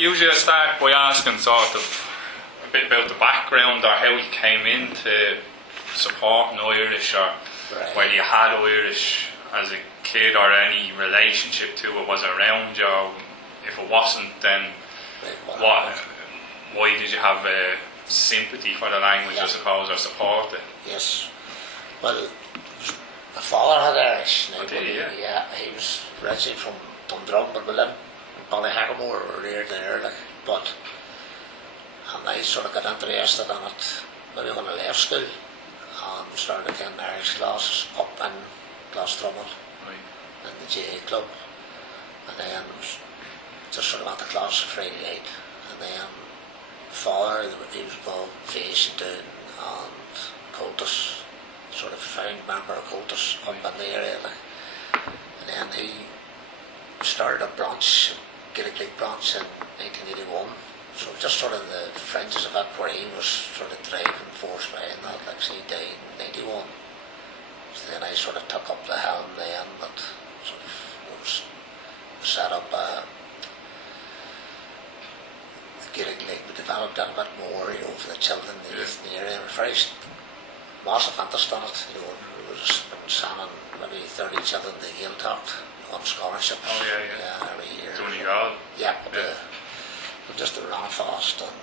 Usually I start by asking sort of a bit about the background or how you came into supporting Irish, or whether you had Irish as a kid or any relationship to it was around you, or if it wasn't, then why did you have sympathy for the language, I suppose, or support it? Yes. Well, my father had Irish. Yeah, he was originally from Dundrum, but we lived in Ballyhackamore or near there, and I sort of got interested in it maybe when I left school and started attending Irish classes up in Glasdrummond in the GA club, and then just sort of went to class Friday night, and then father, he was involved in Face and Doon and Cultus, sort of found member of Cultus up in the area, and then he started a branch, Gaelic League branch in 1981, so just sort of the fringes of it where he was sort of driving force behind that, so he died in 91, so then I sort of took up the helm then, but sort of was set up Gaelic League. We developed that a bit more, for the children, the youth in the area. There was very massive interest in it. There was sending maybe 30 children to Gaeltacht on scholarship. Every year. Donegal. Just the Ranafast and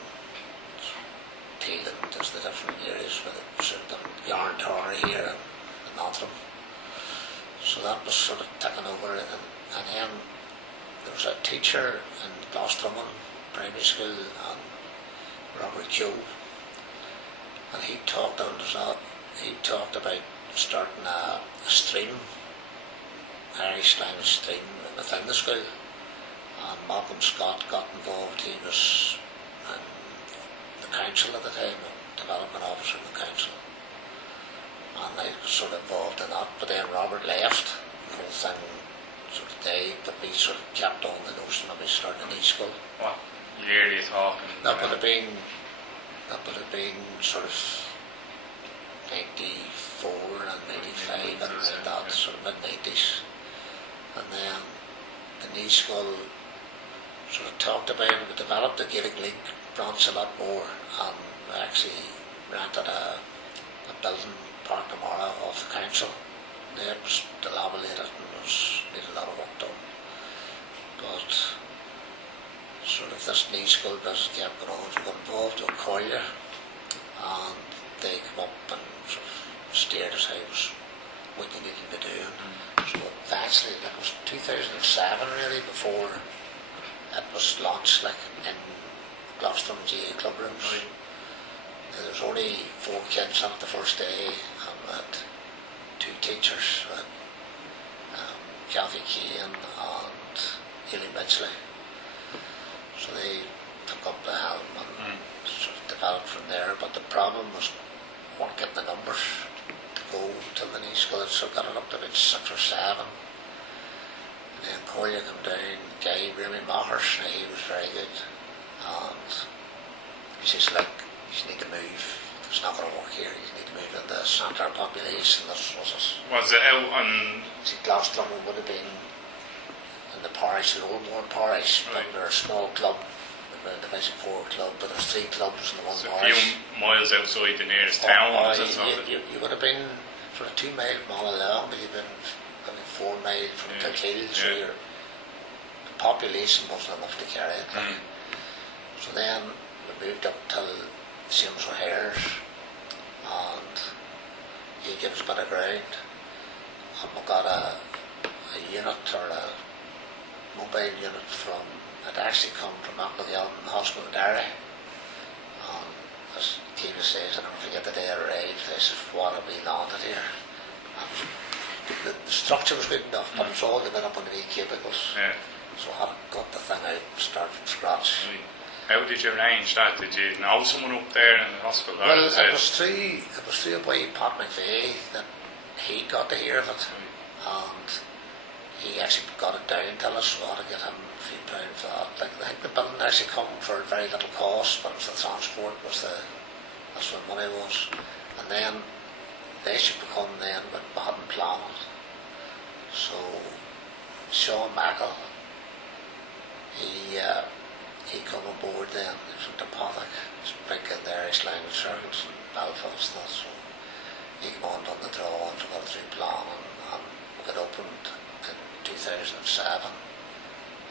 Teelan, just the different areas with it. So Yarn Tower here and Antrim. So that was sort of taken over, and then there was a teacher in Glasdrummond Primary School, and Robert Keogh, and he talked about starting a stream, Irish language stream within the school, and Malcolm Scott got involved. He was in the council at the time, development officer in the council, and I was sort of involved in that, but then Robert left, the whole thing sort of died, but we sort of kept on the notion of me starting a new school. What year are you talking? That would have been sort of 94 and 95 and around that, sort of mid-90s. And then the new school sort of talked about it. We developed the Gaelic League branch a lot more, and we actually rented a building, Park Namara, off the council. It was dilapidated and needed a lot of work done. But sort of this new school business kept going on. We got involved with Collier, and they come up and sort of steered us out what you needed to be doing. So eventually, it was 2007 really before it was launched, in Gloucester GA club rooms. There was only 4 kids on it the first day, and we had 2 teachers, Kathy Keane and Hayley Midgley. So they took up the helm and sort of developed from there, but the problem was we weren't getting the numbers to go to the new school, so got it up to about 6 or 7. And then Collier came down, the guy, Remy Mahers, he was very good, and he says, you need to move, it's not going to work here, you need to move in the centre population. Was it out on... See, Glasdrummond would have been in the parish, Lowmore parish, but they're a small club, they're a Division 4 club, but there's 3 clubs in the one parish. A few miles outside the nearest town. You would have been sort of 2 miles from Mallalong, but you've been maybe 4 miles from Kilkeel, so your population wasn't enough to carry it. So then we moved up till Seamus O'Hare's, and he gave us a bit of ground, and we got a unit, or a mobile unit it actually come from Applegallen Hospital Derry, and as Tina says, I never forget the day I arrived, I said, what have we landed here? And the structure was good enough, but it's all been up on the wee cubicles, so I had got the thing out and start from scratch. How did you arrange that? Did you know someone up there in the hospital? Well, it was through a boy, Pat McVeigh, that he got to hear of it, and he actually got it down to us, so I had to get him a few pounds for that. I think the building actually come for very little cost, but it was the transport, that's what money was. And then they should become then, but we hadn't planned it. So Sean Mackle, he he come on board then from the Pothick, big in the Irish language circles in Belfast. And so he came on, done the draw, and got through planning, and we got opened in 2007.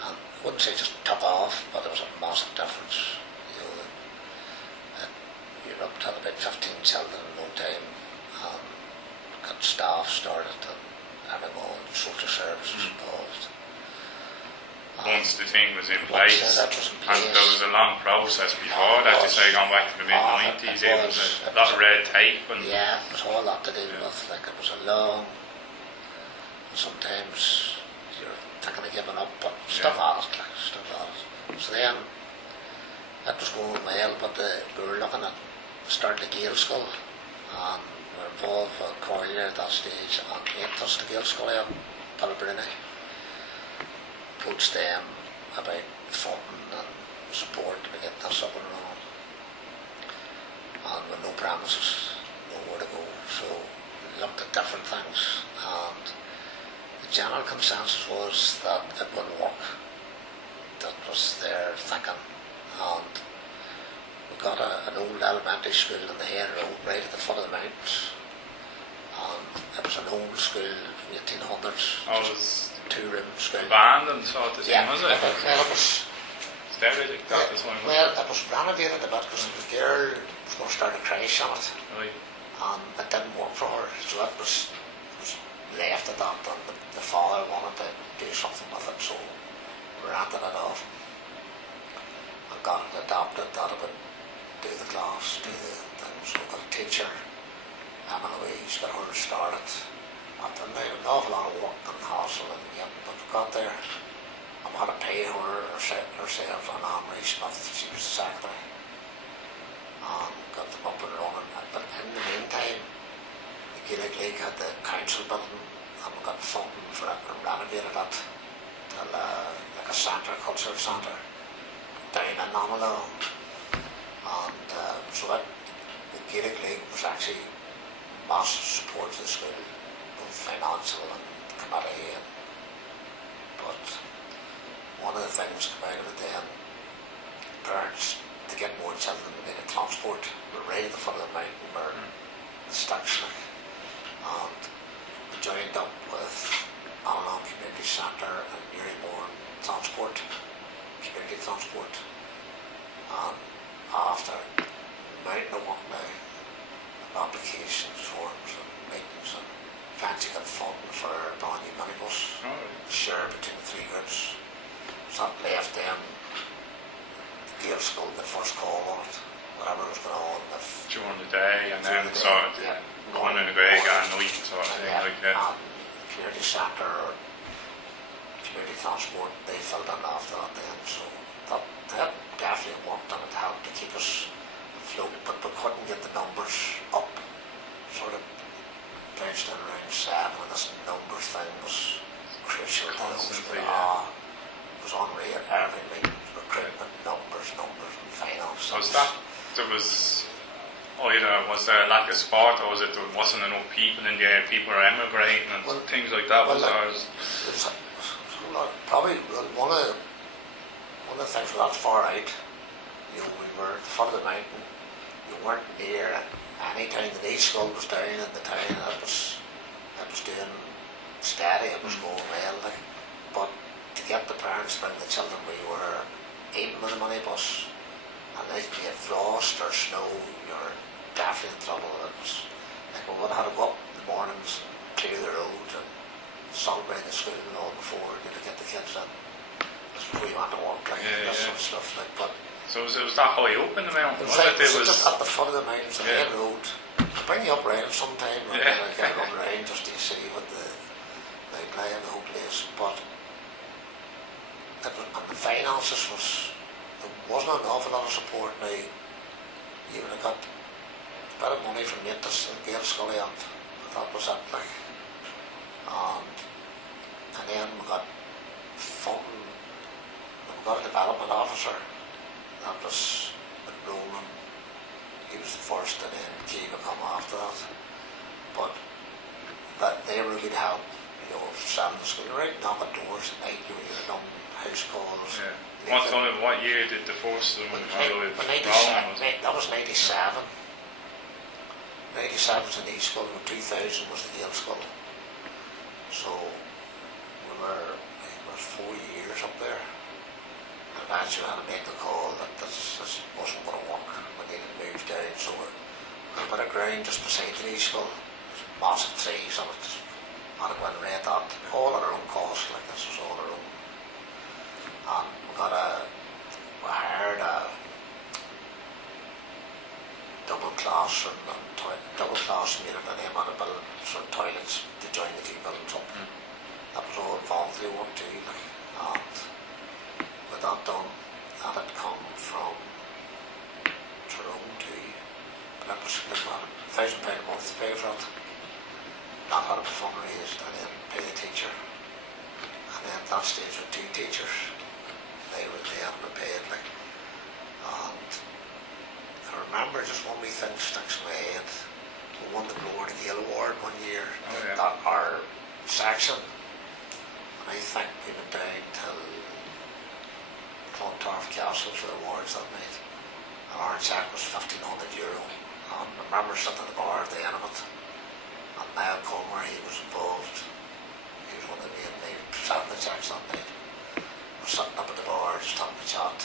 And I wouldn't say just took off, but there was a massive difference. You know, you're up to about 15 children in no time, and got staff started and everything on, social services involved. Once the thing was in place, and there was a long process before that, you say, going back to the mid-90s, it was a lot of red tape. And yeah, it was a whole lot to do with, like it was a long, sometimes you're thinking of giving up, but stuff at it, like, stuff at it. So then, that was going well, but we were looking at starting the Gael School, and we were involved with Corlier at that stage, and Aethos, the Gael School out, Pellegrini. Approached them about funding and support to get this up and running, and with no premises, nowhere to go. So we looked at different things, and the general consensus was that it wouldn't work. That was their thinking, and we got an old elementary school in the Hen Road, right at the foot of the mountains, and it was an old school from the 1800s. I was 2-room school. Abandoned sort of thing, was it? Well, it was. Derelict, that was one. Well, it was renovated a bit because the girl was going to start a crash on it, Right. and it didn't work for her, so it was left at that, and the father wanted to do something with it, so we rented it off and got it adapted that it would do the class, do the thing. So we got a teacher, Emma Louise, got her started. After an awful lot of work and hassle, and yet, but we got there. I had to pay her herself and Anne-Marie Smith, she was the secretary, and got them up and running. But in the meantime, the Gaelic League had the council building, and we got funding for it and renovated it to like a centre, cultural centre, down in Namalone. And so the Gaelic League was actually massive support to the school, both financial and committee. But one of the things came out of it then, parents, to get more children to make a transport, were right at the foot of the mountain where the sticks, like, and we joined up with Allen Community Centre and Newrybourne Transport, Community Transport, and after mountain of work now, applications, forms and meetings, and fancy got funding for a brand new minibus, shared between the 3 groups. So that left them, the Gael School, the first call on it, whatever was going on. During the day, and then sort of going in the grey at night, sort of thing like that. And community centre, community transport, they filled in after that then. So that definitely worked, and it helped to keep us afloat, but we couldn't get the numbers up. Sort of bounced in around 7, and this numbers thing was crucial to those. It was unreal, every meeting, recruitment, numbers, and finance. Was that, there was either, was there a lack of support, or was it there wasn't enough people in the area, people were emigrating and things like that? Probably one of the things, we got far out, you know, we were at the foot of the mountain, you weren't near any town. The East School was down in the town, and it was doing steady, it was going well, like, but to get the parents to bring the children, we were even with a minibus, and if you get frost or snow, you're definitely in trouble. It was like we would have to go up in the mornings, clear the road, and celebrate the school and all before you to get the kids in. Just before you went to work, like this sort of stuff. Like, but so it was that high up in the mountain, was it? It was just at the foot of the mountains, the main road. I'll bring you up around sometime, and I get run around just to see what the play in the whole place. But and the finances there wasn't an awful lot of support. Now, you would have got a bit of money from Aethos and Gael School, and that was it, like. And then we got funding, we got a development officer. That was Roland. He was the first, and then Key would come after that. But they were a good help, you know, selling the school, right, knocking doors at night, you know, done house calls, What year did the first of them follow with Rowan? That was 97. 97 was the knee school, and 2000 was the Gael school. So we were 4 years up there. And eventually I had to make the call that this wasn't going to work. We needed to move down. So we got a bit of ground just beside the knee school. Massive trees, so we just had to go and rent that. All at our own cost, like this was all our own. And we hired a double classroom and double classroom unit, and then had to build sort of toilets to join the two buildings up. That was all voluntary work too, like, and with that done, that had come from Tyrone too. But that was like £1,000 a month to pay for it. That had to be fundraised and then pay the teacher. And then at that stage with 2 teachers, they had to pay it, like. And I remember just one wee thing sticks in my head. We won the Glory Gael Award one year, that our section. And I think we went down till Clontarf Castle for the awards that night. And our cheque was €1,500. And I remember sitting at the bar at the end of it. And Niall Comer, he was involved. He was one of the main, they presented the checks that night. We're sitting up at the bar, just having a chat.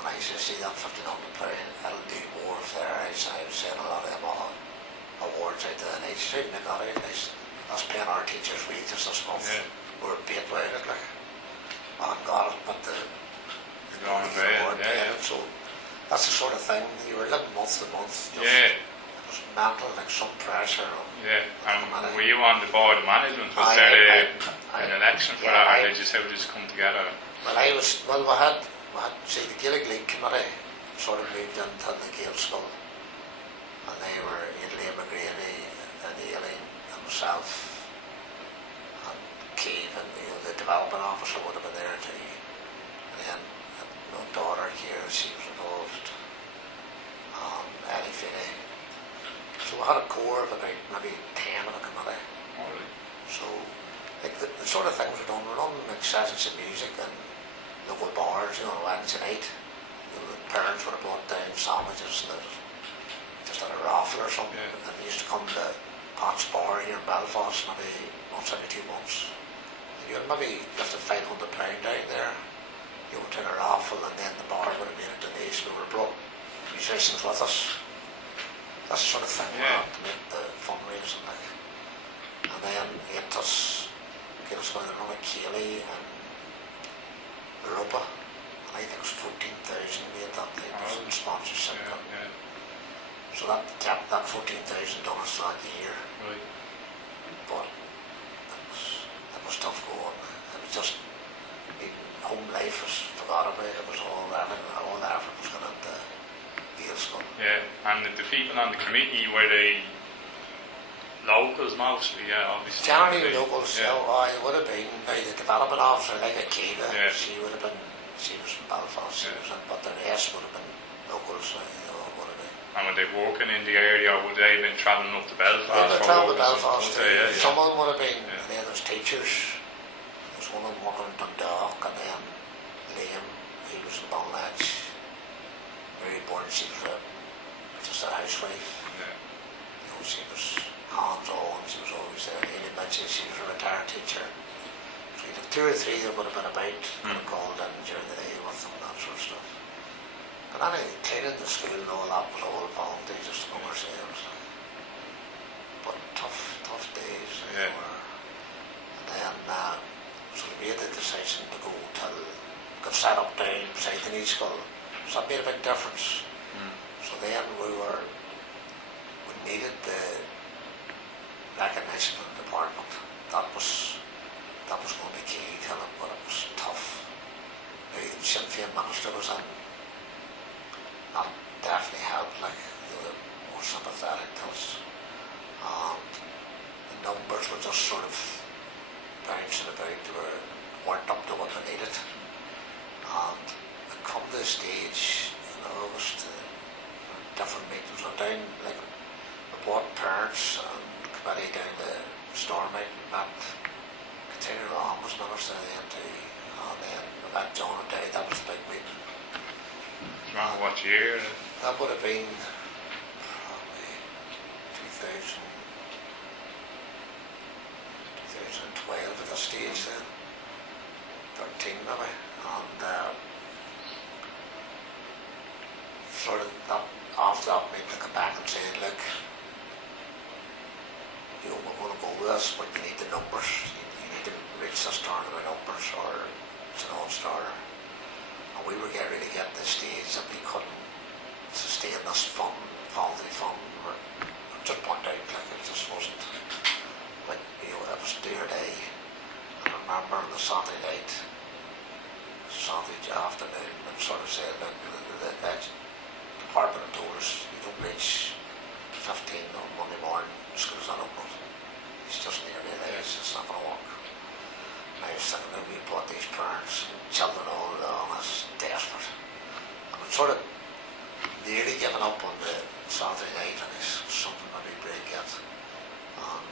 And I said, see that £1,500, it'll do more if there. I was saying a lot of them awards out there. And I said, make that out. I said, that's paying our teachers' wages this month. Yeah. We're paid by it, like. I haven't got it, but the award paid it. So that's the sort of thing. You were living month to month. It was mental, like some pressure. And were you on the board of management? Was there an election for that, or did you just come together? Well, we had the Gaelic League Committee sort of moved into the Gael School, and they were Liam McGrady and Aileen and myself and Keith, and the development officer would have been there too. And then my daughter here, she was involved, Ellie Finney. So we had a core of about maybe 10 in the committee. So like the sort of things we're running like sessions of music and local bars, on Wednesday night. The parents would have brought down sandwiches and just had a raffle or something. And they used to come to Pat's Bar here in Belfast maybe once every 2 months. You would maybe lifted £500 down there. You would take a raffle, and then the bar would have made a donation. We would have brought musicians with us. That's the sort of thing we had to make the fundraising, like. And then us get us going to run a Keeley and Europa, and I think it was 14,000 we had that time was in sponsorship. So that kept that 14,000 done us that year. But it was tough going. It was just home life was forgot about. It was all the effort was going into Gael School. And the people on the committee, were they locals mostly? Obviously. Generally locals. I would have been the development officer, like a Kiva. She would have been. She was from Belfast. But the rest would have been locals. Would have been. And were they working in the area, or would they have been travelling up to Belfast? They would have travelled to Belfast. Some of them would have been. And then there's teachers. There's one of them working in Dundalk, and then Liam, he was in Ballinedge. Mary Bourne, she was just a housewife. She was hands-on, she was always there. Amy mentioned she was a retired teacher. So you had 2 or 3 that would have been about, and called in during the day with them, that sort of stuff. But anyway, cleaning the school and all that was all voluntary, just among ourselves. But tough days they were. And then, so we made the decision to go till we got set up down beside the knee school. So that made a big difference. So then we needed the recognition of the department. That was going to be key to it, but it was tough. The Sinn Féin minister was in. That definitely helped, like, they were more sympathetic to us. And the numbers were just sort of bouncing about. They weren't up to what we needed. And it come to the stage in August, different meetings were down, like, we brought parents and committee down to Stormont, met Katrina Ram was minister then too, And then we met John and Dave, that was the big meeting. Do you remember what year? That would have been probably 2012 at the stage then, 13 maybe. And sort of that, after that meeting I come back and said, look, you know, we're going to go with this, but you need the numbers. You need to reach this tournament numbers or it's a non-starter. And we were getting ready to get to the stage that we couldn't sustain this voluntary fund. Just point out, like it just wasn't, like, you know, it was day or day. And I remember on the Saturday night, Saturday afternoon, and sort of said that the department told us you don't reach 15 on Monday morning, school's not open. It's just nearly there, it's just not going to work. And I was thinking that we brought these parents and children all along, I was desperate. And I'd sort of nearly given up on the Saturday night, and it's something that we break it. And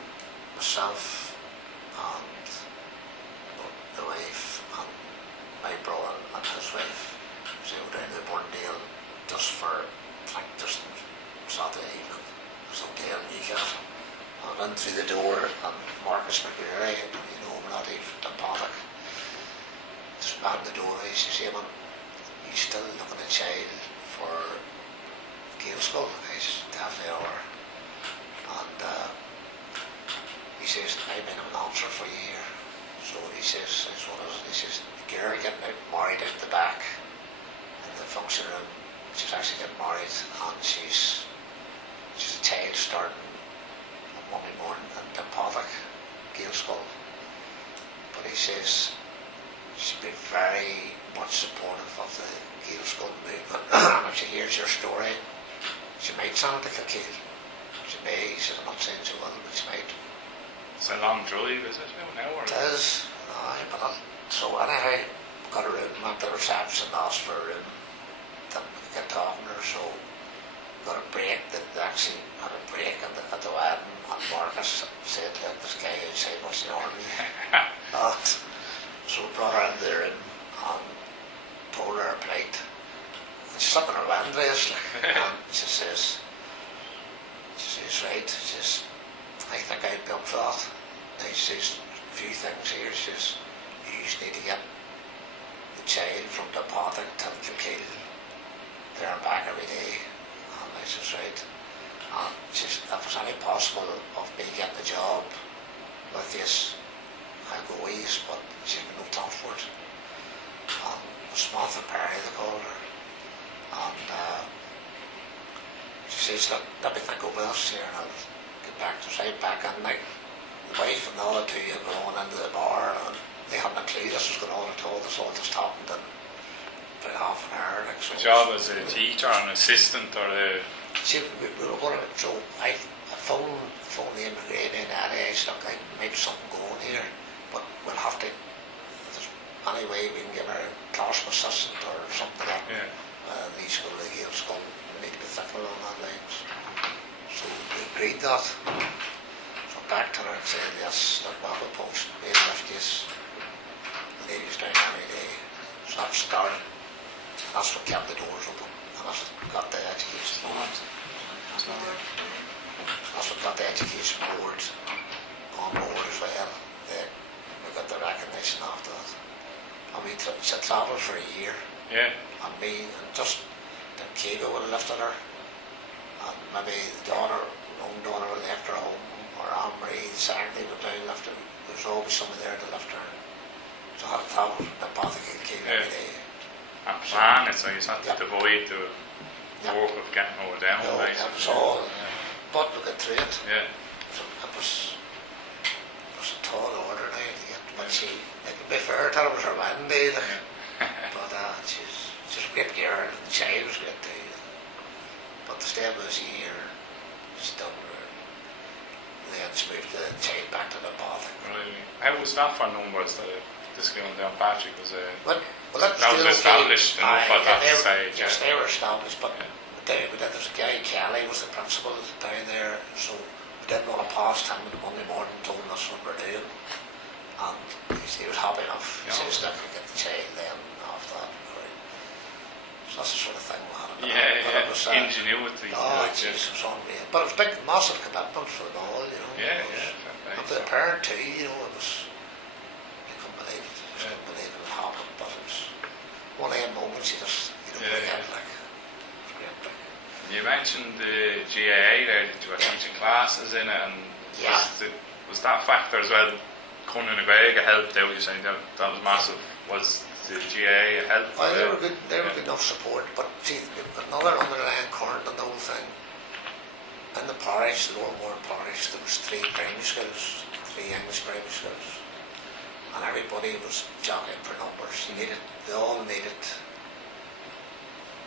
myself and the wife and my brother and his wife, so we were down to Burndale just for, like, just Saturday evening. There's a hotel in Newcastle. I went through the door and Marcus McGreary, you know, Native Dempathic, just ran the door. He says, Eamon, you still looking at a child for Gaelscoil? I says, definitely are. And he says, I've been an answer for a year. So he says, what is it? He says, Gary getting out married out the back in the function room. She's actually getting married and she's a child starting on Monday morning in Dempathic, Gaelscoil. But he says she's been very much supportive of the Gaelscoil movement. And if she hears your story, she might send it to Kilkeel. She may, he says, I'm not saying she will, but she might. It's a long drive, is it? Now, or? It is, but so anyhow, got a room, went to the reception, asked for a room. Then we got talking to her, so got a break, that actually had a break at the wedding, and Marcus said, look, this guy outside what's the army. And so we brought her in there and told her her plight. And she's up in her wedding dress, like, and she says, right, she says, I think I'd be up for that. And she says, a few things here, she says, you just need to get the child from Dempathic to Kilkeel, there and back every day. And I says, right. And she says, if there's any possible of me getting a job with this, I'll go east, but she's got no transport. And Smith and Perry, they called her. And she says, look, let me think over this here and I'll get back to say back. And like, the wife and the other two are going into the bar and they hadn't a clue this was going on at all. This all just happened in about half an hour. Like, so the job as a teacher, an assistant, or a... See, we were going to, so I phoned the immigrant in that age, look, I might have something going here, but we'll have to, if there's any way we can give her a classroom assistant or something like that. These school, the Gaelscoil, we need to be thinking along that lines. So we agreed that. So back to her and said, yes, look, we'll have a post, we'll lift this, the ladies down every day. So that started. That's what kept the doors open. And that's what got the education board. That's what got the education board on board as well. We got the recognition after that. And we travelled for a year. Yeah. And me and just the Kigo would have lifted her. And maybe the daughter, young daughter would have left her home, or Anne-Marie, the secretary would down lift her. There was always somebody there to lift her. So I had to travel from the Dempathic and Kigo every day. And plan it, so you had to avoid the work of getting over down. No, right? that was all. But we got through it. Yeah. So it was a tall order now to get. But she, it would be fair to her, it was her wedding day. But she's a great girl, and the child was great too. But the stay was a year, she's done her. Then she moved the child back to the Dempathic. Really? How was that for numbers, the school in Downpatrick? Was well, that was established enough at that stage? Yes, they were established, but there was a guy, Kelly was the principal down there, so we didn't want to pass time on the Monday morning telling us what we're doing. And he was happy enough. He Yeah. says, look, we get the child then after that. So that's the sort of thing we had. Yeah, It was, ingenuity. oh, like, jeez, it was unreal. But it was big, massive commitment for them all, you know. yeah, It was, yeah. and for the parent too, you know, it was, you couldn't believe it. You just couldn't believe it happened. But it was one of them moments you don't forget, like. It was great, like. You mentioned the GAA there, that you were teaching classes in it, and Yeah. was that factor as well? Conan O'Grega helped out, you saying that was massive. Was the GAA a help? Well, they were good. They were good enough support. But see, another underlying current in the whole thing. In the parish, the Lower Mourne parish, there was 3 primary schools, 3 English primary schools, and everybody was jockeying for numbers. They all needed,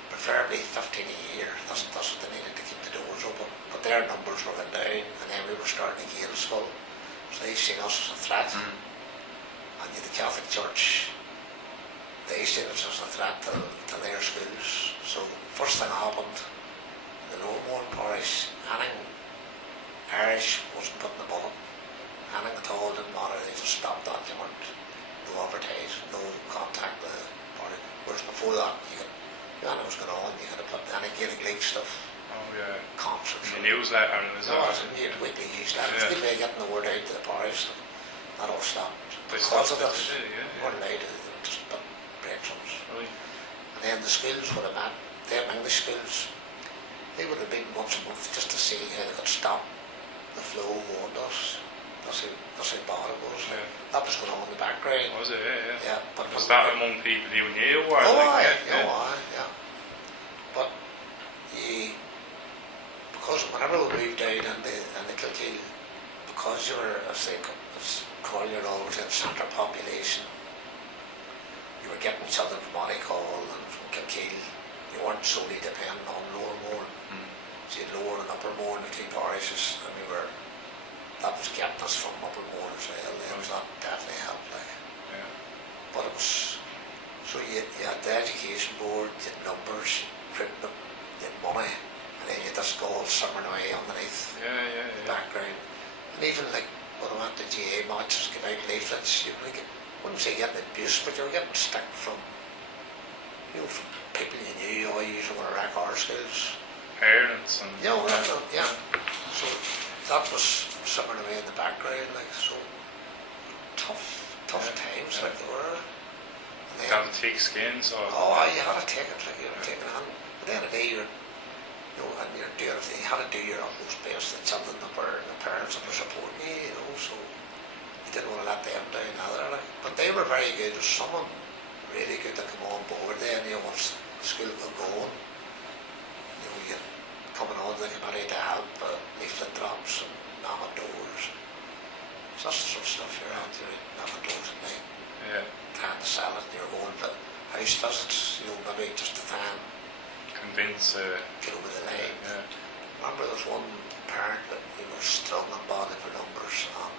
preferably 15 a year. That's what they needed to keep the doors open. But their numbers were going down, and then we were starting to gain a school. So they seen us as a threat, and the Catholic Church, they seen us as a threat to their schools. So first thing that happened, the Lower Mourne parish, anything Irish wasn't putting the button. Anything at all didn't matter, they just stopped that. You weren't, no advertise, no contact with the party. Whereas before that, you knew what was going on, you could have put any Gaelic League stuff, Oh, yeah. concerts. The newsletter and it was No, it's a weekly newsletter. It's a good way of getting the word out to the parish. That all stopped. They Because stopped of it, this, did they? Yeah, we weren't allowed to just put breaks on us. Right. And then the schools would have met, them English schools, they would have been once a month just to see how they could stop the flow of us. That's how bad it was. Yeah. That was going on in the background. Was it? Yeah, yeah. Yeah, but Was that among people you knew? Or Oh, like, yeah. But because whenever we moved out in the Kilkeel, because you were, as Collier always said, centre population, you were getting each other from Monaghall and from Kilkeel. You weren't solely dependent on Lower Mourne. So you had Lower and Upper Mourne, the 2 parishes, and that was getting us from Upper Mourne as well. That definitely helped, like. Yeah. But it was, so you had the education board, you had numbers, printing them, you had money, and then you had this gold simmering away underneath Yeah. the background. And even like when I went to GA matches, give out leaflets, you like, wouldn't say getting abuse, but you were getting stick from, from people you knew, oh, you were to wreck our schools. Parents and Yeah. So that was simmering away in the background, like, so tough times, like they were. And then, got the thick skin, so oh, you had to take it, like you were taking it. And at the end of the day, and you're doing everything, you had to do your utmost best. The children that were, and the parents that were supporting you, so you didn't want to let them down either. Like. But they were very good. There was someone really good that came on board then, once the school got going. You coming on the committee to help, leaflet drops and knock on doors. So that's the sort of stuff you're out there, knock on doors at night. yeah. Trying to sell it, and you're going to house visits, maybe just to try and Convince. get over the line. Yeah. Remember there was one parent that we were strong and badly for numbers, and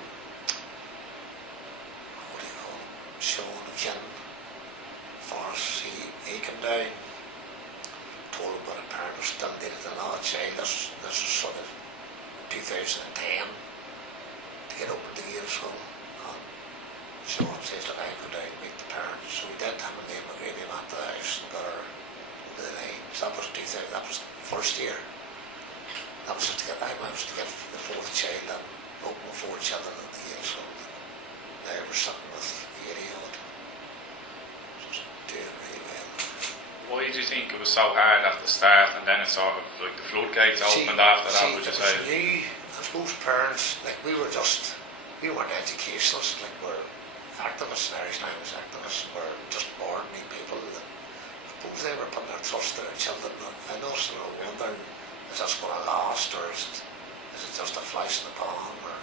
what do you call him? Sean McKinnon, Forrest, he came down, told him that a parent was still needed another child. This was sort of 2010 to get open to Gaelic school. Sean says that I go down and meet the parents. So we did. Him and Liam McGreevy went to the house and got her over the line. So that was 2000. That was the first year. That was I managed to get the 4th child and open with 4 children in the Gaelic school. They were sitting with 80 odd. So doing really well. Why do you think it was so hard at the start, and then it sort of like the floodgates opened after that? Would you say? I suppose parents, like we weren't educationalists, like we're activists, Irish language activists, were just ordinary people. I suppose they were putting their trust in their children, and also wondering, is this going to last, or is it just a flash in the pan, or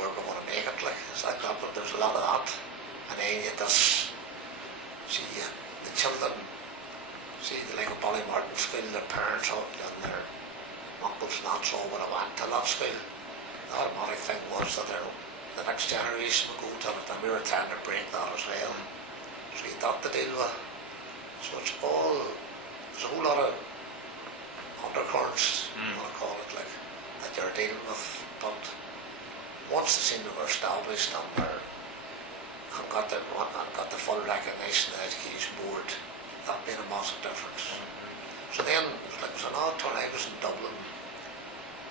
where we want to make it, like, it's like that. But there's a lot of that, and then you just see the children, like a Ballymartin school, their parents and their uncles and aunts all would have went to that school. The automatic thing was that the next generation would go to it, and we were trying to break that as well. So you had that to deal with. So it's there's a whole lot of undercurrents, you want to call it, like, that you're dealing with. But once the senior were established and got the full recognition of the Education Board, that made a massive difference. So then, it was an odd turn. I was in Dublin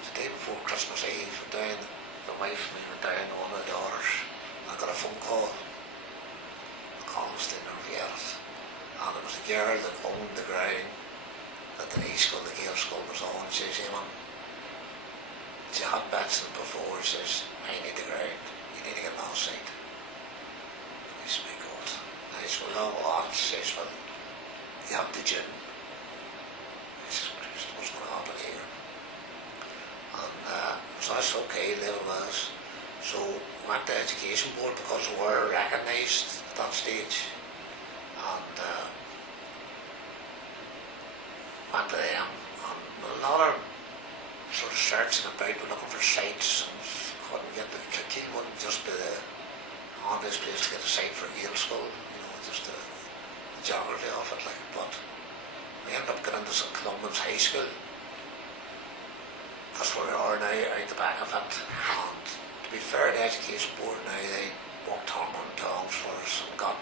the day before Christmas Eve, down, the wife and me were down to one of the daughters. I got a phone call, Colmston or Viet, and it was a girl that owned the ground that the knee school, the Gael school was on. She says, Eamon, she had mentioned it before. She says, I need the ground, you need to get an offside. I said, my God. I said, well, no, what? She says, well, you have the gym. I said, Christ, what's going to happen here? And so I said, okay, there it was. So went to the Education Board because we were recognised at that stage. And went to them, and a lot of sort of searching about, we're looking for sites, and couldn't get the Kilkeel wouldn't just be the handiest place to get a site for a Gael school, just the geography of it, like. But we ended up getting into St. Columban's High School. That's where we are now, out the back of it. And to be fair, the Education Board now, they worked hammer and tongs for us and got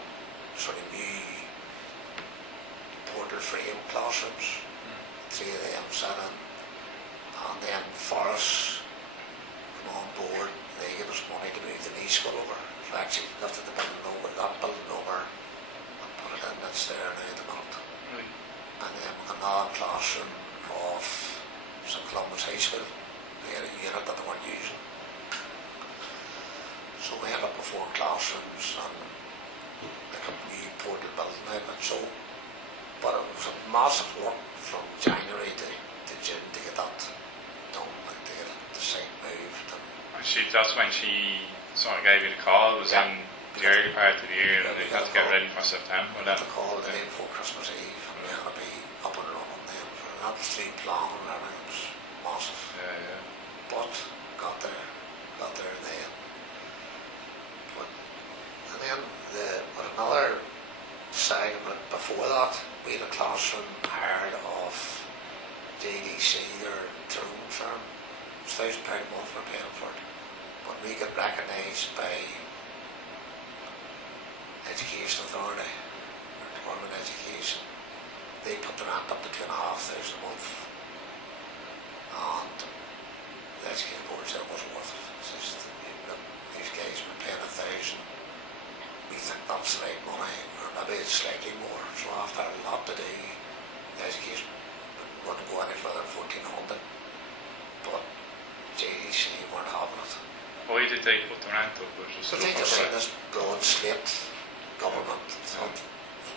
sort of new portal frame classrooms. 3 of them sat in, and then Forrest came on board. They gave us money to move the knee school over. So I actually lifted the building over, that building over, and put it in. That's there now at the minute. Right. And then with another classroom of St. Columban's High School, they had a unit that they weren't using. So we ended up with 4 classrooms and like a new portal building out of it. So, but it was a massive work from January to June to get that done, like to get the site moved. And that's when she sort of gave you the call. It was in the early part of the year that they had to get ready for September. We got the call the day before Christmas Eve, and we had to be up and running then. That was 3 plan and everything. It was massive. Yeah. But got there then. And then with another side of it, before that, we had a classroom hired off JDC, their drone firm. It was £1,000 a month for paying for it. But we got recognised by Education Authority, or Department of Education. They put the rent up to £2,500 a month. And the Education Board said it wasn't worth it. It says, these guys have been paying £1,000. We think that's the right money, or maybe it's slightly more. So after a lot to do, the Education wouldn't go any further than 1,400. But JDC weren't having it. Why did they put the rent up? So they just said this broad slate government thought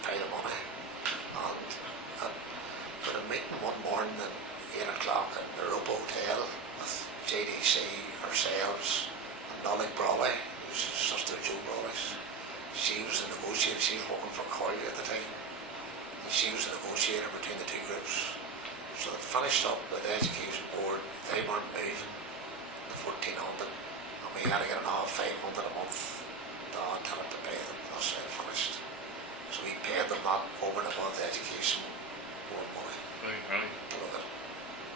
pay the money. And we had a meeting one morning at 8 o'clock in the Rope Hotel with JDC, ourselves, and Nolly Brawley, who's sister of Joe Brawley's. She was a negotiator. She was working for Corey at the time. And she was a negotiator between the 2 groups. So they finished up with the Education Board. They weren't moving the 1,400, and we had to get another 500 a month until to pay them. That's how it finished. So we paid them that over and above the Education Board money. Right. To look at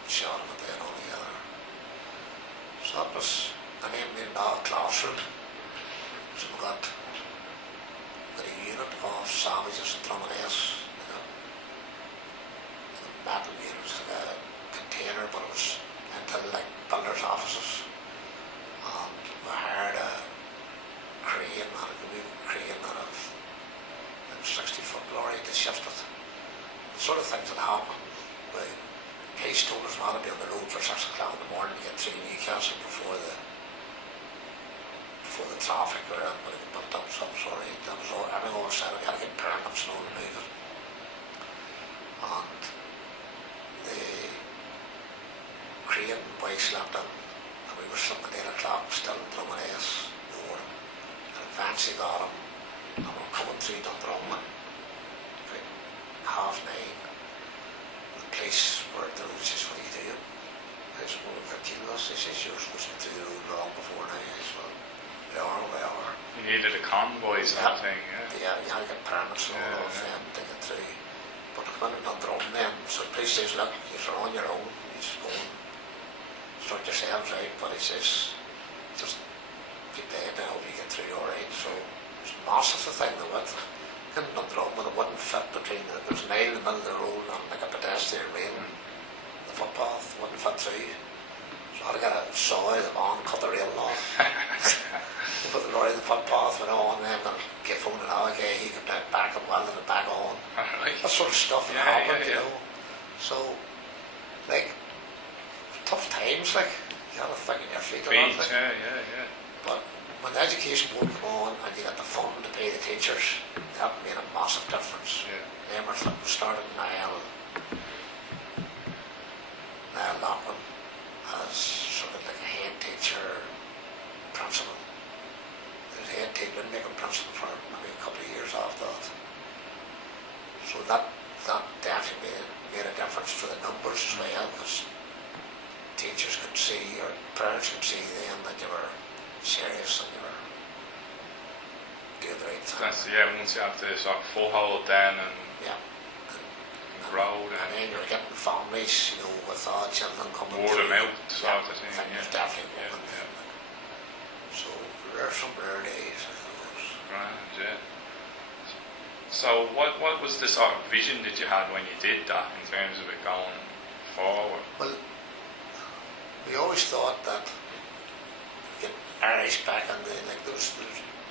shot of it then all together. So that was, and then we had another classroom. So we got a unit of savages and Drummondess. The metal unit was like a container, but it was into like builders' offices. And we hired a crane, and a big crane out of a 60-foot lorry to shift it. The sort of things that happen. Case told us we had to be on the road for 6 o'clock in the morning to get through Newcastle before the traffic or anybody could build up some sort of, that was all, everything all said, we had to get permits and all to move it. And the crane boy slept in, and we were sitting at 8 o'clock still in Drummondess in the morning. And eventually got him, and we were coming through Dundrum at 9:30. The police were at the road. He says, what are you doing? I said, well, we've got kilos. He says, you're supposed to be through the road long before now. I said, well, we are. You needed a convoy sort of thing, Yeah, you had to get permits and all of them to get through. But when we got their own then, so the police says, look, you're on your own. You just go and sort yourselves out. But he says, just you played, I hope you get through alright. So it's a massive thing the width. Couldn't have done when it wouldn't fit between there's an aisle in the middle of the road and like a pedestrian lane. The footpath wouldn't fit through. So I had to get a saw out of the van, cut the rail off. Put the lorry in the footpath, went on, and then get phone and all, okay, he could back and welded it back on. That sort of stuff happened, you know. So, like, tough times, like, you have to think on your feet a lot. Like. But when the education board came on and you got the fund to pay the teachers, that made a massive difference. Emerson started Niall Lockman as sort of like a head teacher, principal. He was head teacher, didn't make him principal for maybe a couple of years after that. So that definitely made a difference for the numbers as well, because teachers could see, or parents could see then that you were serious and you were doing the right thing. That's, once you have the sort of foothold then and grow, and then you're getting families, you know, with our children coming word of mouth sort of thing. There's definitely one. So there are some rare days, I suppose. Right, So what was the sort of vision that you had when you did that in terms of it going forward? Well, we always thought that get Irish back in the, like those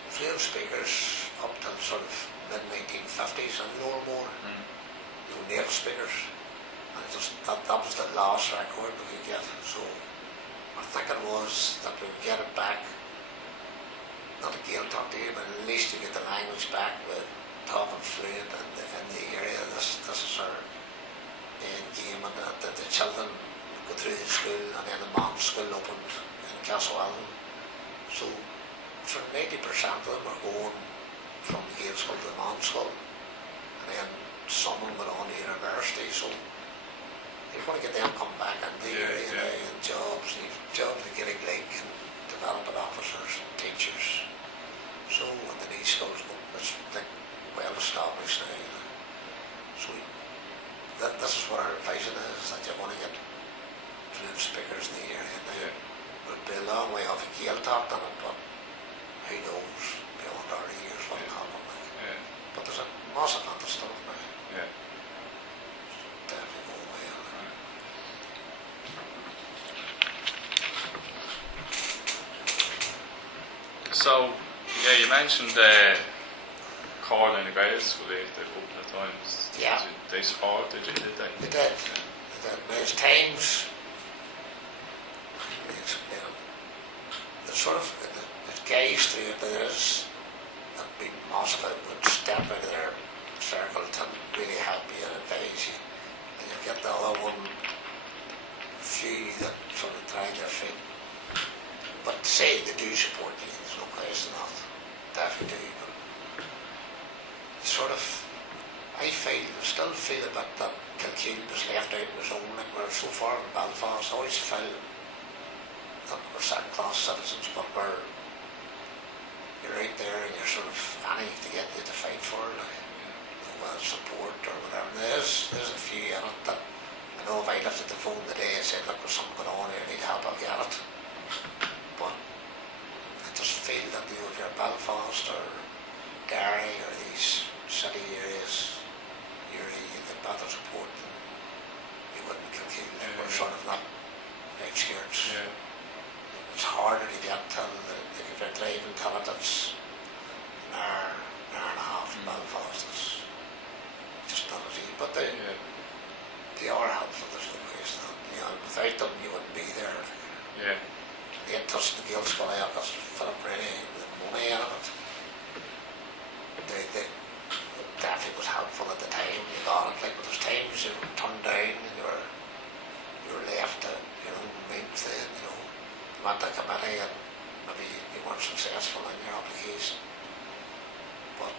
fluent speakers up till sort of mid-1950s and no more. No native speakers. And it just, that was the last record we could get. So our thinking was that we would get it back, not a Gaeltacht to you, but at least to get the language back with talking fluent in the area. This is our end game, and that the children go through the school, and then the mom's school opened in Castlewellan. So 90% of them are going from the Gael school to the mom's school, and then some of them went on to university. So you want to get them come back in the area and jobs to get a link and development officers, teachers. So and the niche schools, it's like well established now. So this is what our vision is, that you want to get fluent speakers in the area. Now, it would be a long way off a Gaeltacht on it, but who knows beyond our years what will happen. But there's a massive amount of stuff now. Definitely going way on it. So, you mentioned Corl in the Gael school a couple of times. They supported you, did they? They did. There's times, there's sort of, there's guys through it, there is a big massive that would step out of their circle to really help you and advise you. And you get the other one, few that sort of drag their feet. But say they do support you, there's no question of that. Definitely do. But sort of, I still feel a bit that Kilkeel was left out on his own, like we're so far in Belfast. I always feel that we're second-class citizens, but you're out there and you're sort of anything to get you to fight for, like support or whatever. There's a few in it that I know if I lifted the phone today and said, look, there's something going on here, I need help, I'll get it. But I just feel that if you're Belfast or Derry or these city areas, you get better support than you would in Kilkeel. We're sort of not outskirts. It's harder to get till, if you're driving till it's an hour and a half from Belfast. It's just not as easy. But they are helpful, there's no question. Without them you wouldn't be there. They had touched the Gael school out because Philip Rennie with money in it. They definitely was helpful at the time. You got it, like, but there's times you were turned down and you were left to your own means then, you went to committee and maybe you weren't successful in your application. But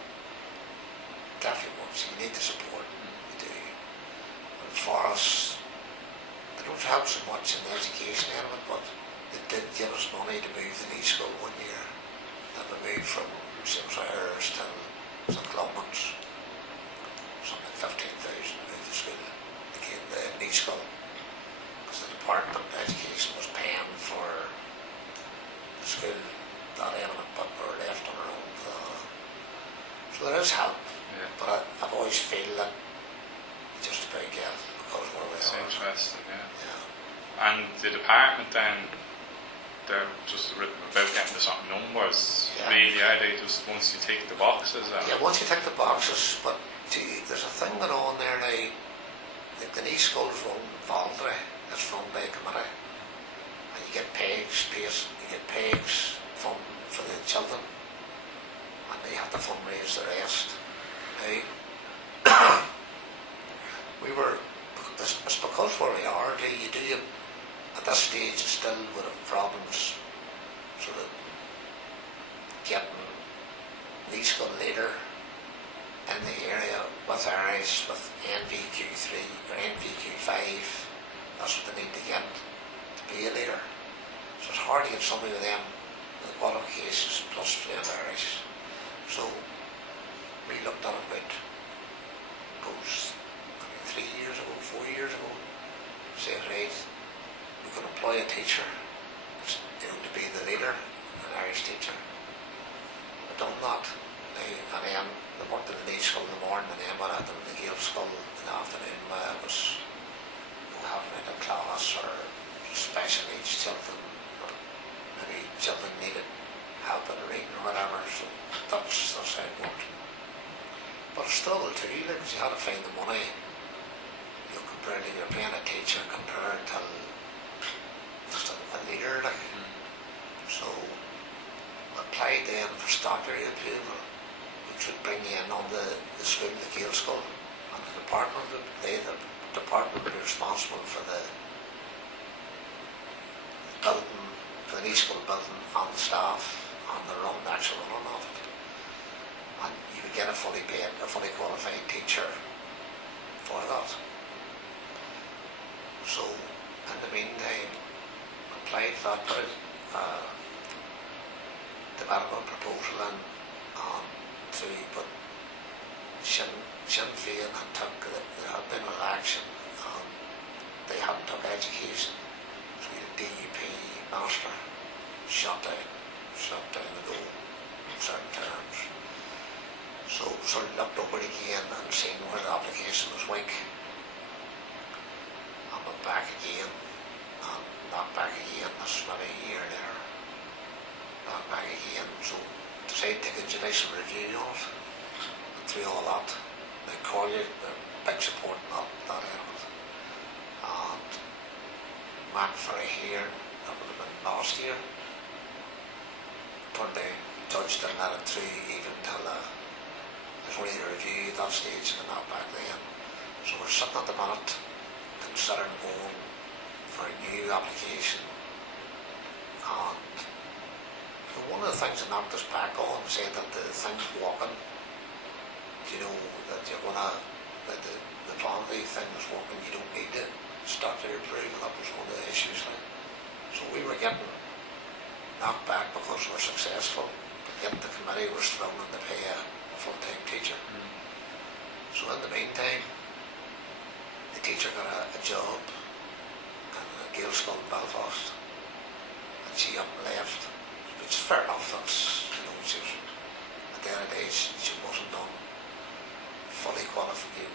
definitely you need the support, you do. And for us, they don't help so much in the education element, but they did give us money to move the niche school 1 year. That we moved from St. Clair's to St. Clement's, something like 15,000 to move the school, became the niche school. Because the Department of Education was paying for the school that So there is help, Yeah. but I've always feel that just about get it because of where we It's are. interesting, yeah. Yeah. And the department then, they're just about getting the sort of numbers. Yeah. Really, are they just once you take the boxes? Yeah, once you tick the boxes, but there's a thing going on there now. Like the knee school's run voluntary, it's run by a committee, and you get pegs fund for the children, and they have to fundraise the rest. Now, it's because where we are, at this stage, still would have problems sort of getting knee school leader in the area with Irish, with NVQ3 or NVQ5. That's what they need to get to be a leader. So it's hard to get somebody with them with the qualifications plus fluent Irish. So we looked at it about 3 years ago, 4 years ago, said, right, we can employ a teacher, to be the leader, an Irish teacher. We've done that. And then they worked in the knee school in the morning, and then went out to the Gael school in the afternoon where I was having it in class or special needs children, or maybe children needed help in reading or whatever. So that's how it worked. But it's still too, because you had to find the money. Compared to you're paying a teacher compared to just a leader, like. So I applied then for statutory approval, which would bring you in on the school, the Gael school, and the department would be responsible for the building, for the knee school building and the staff and the actual running of it. And you would get a fully paid, a fully qualified teacher for that. So, in the meantime, applied for that development proposal in to put Sinn Féin had took that there had been an election and they hadn't took education. So the DUP minister shut down the goal in certain terms. So sort of looked over it again and seen where the application was weak. And went back again and not back again. This is maybe a year later. Not back again. So decided to take a judicial review on it. And through all that, they call you the big support in that element. And went for a hearing, that would have been last year. Turned the judge didn't let it through even till there's only a review at that stage and not back then. So we're sitting at the minute considering going for a new application. And one of the things that knocked us back on said that the thing's working. That you're gonna, that the family thing is working, you don't need to start to approve. That was one of the issues. So we were getting knocked back because we were successful, but yet the committee was struggling to pay a full-time teacher. So in the meantime, the teacher got a job in a Gael school in Belfast, and she up and left, which is fair enough. That's, she was, at the end of the day, she wasn't done fully qualified,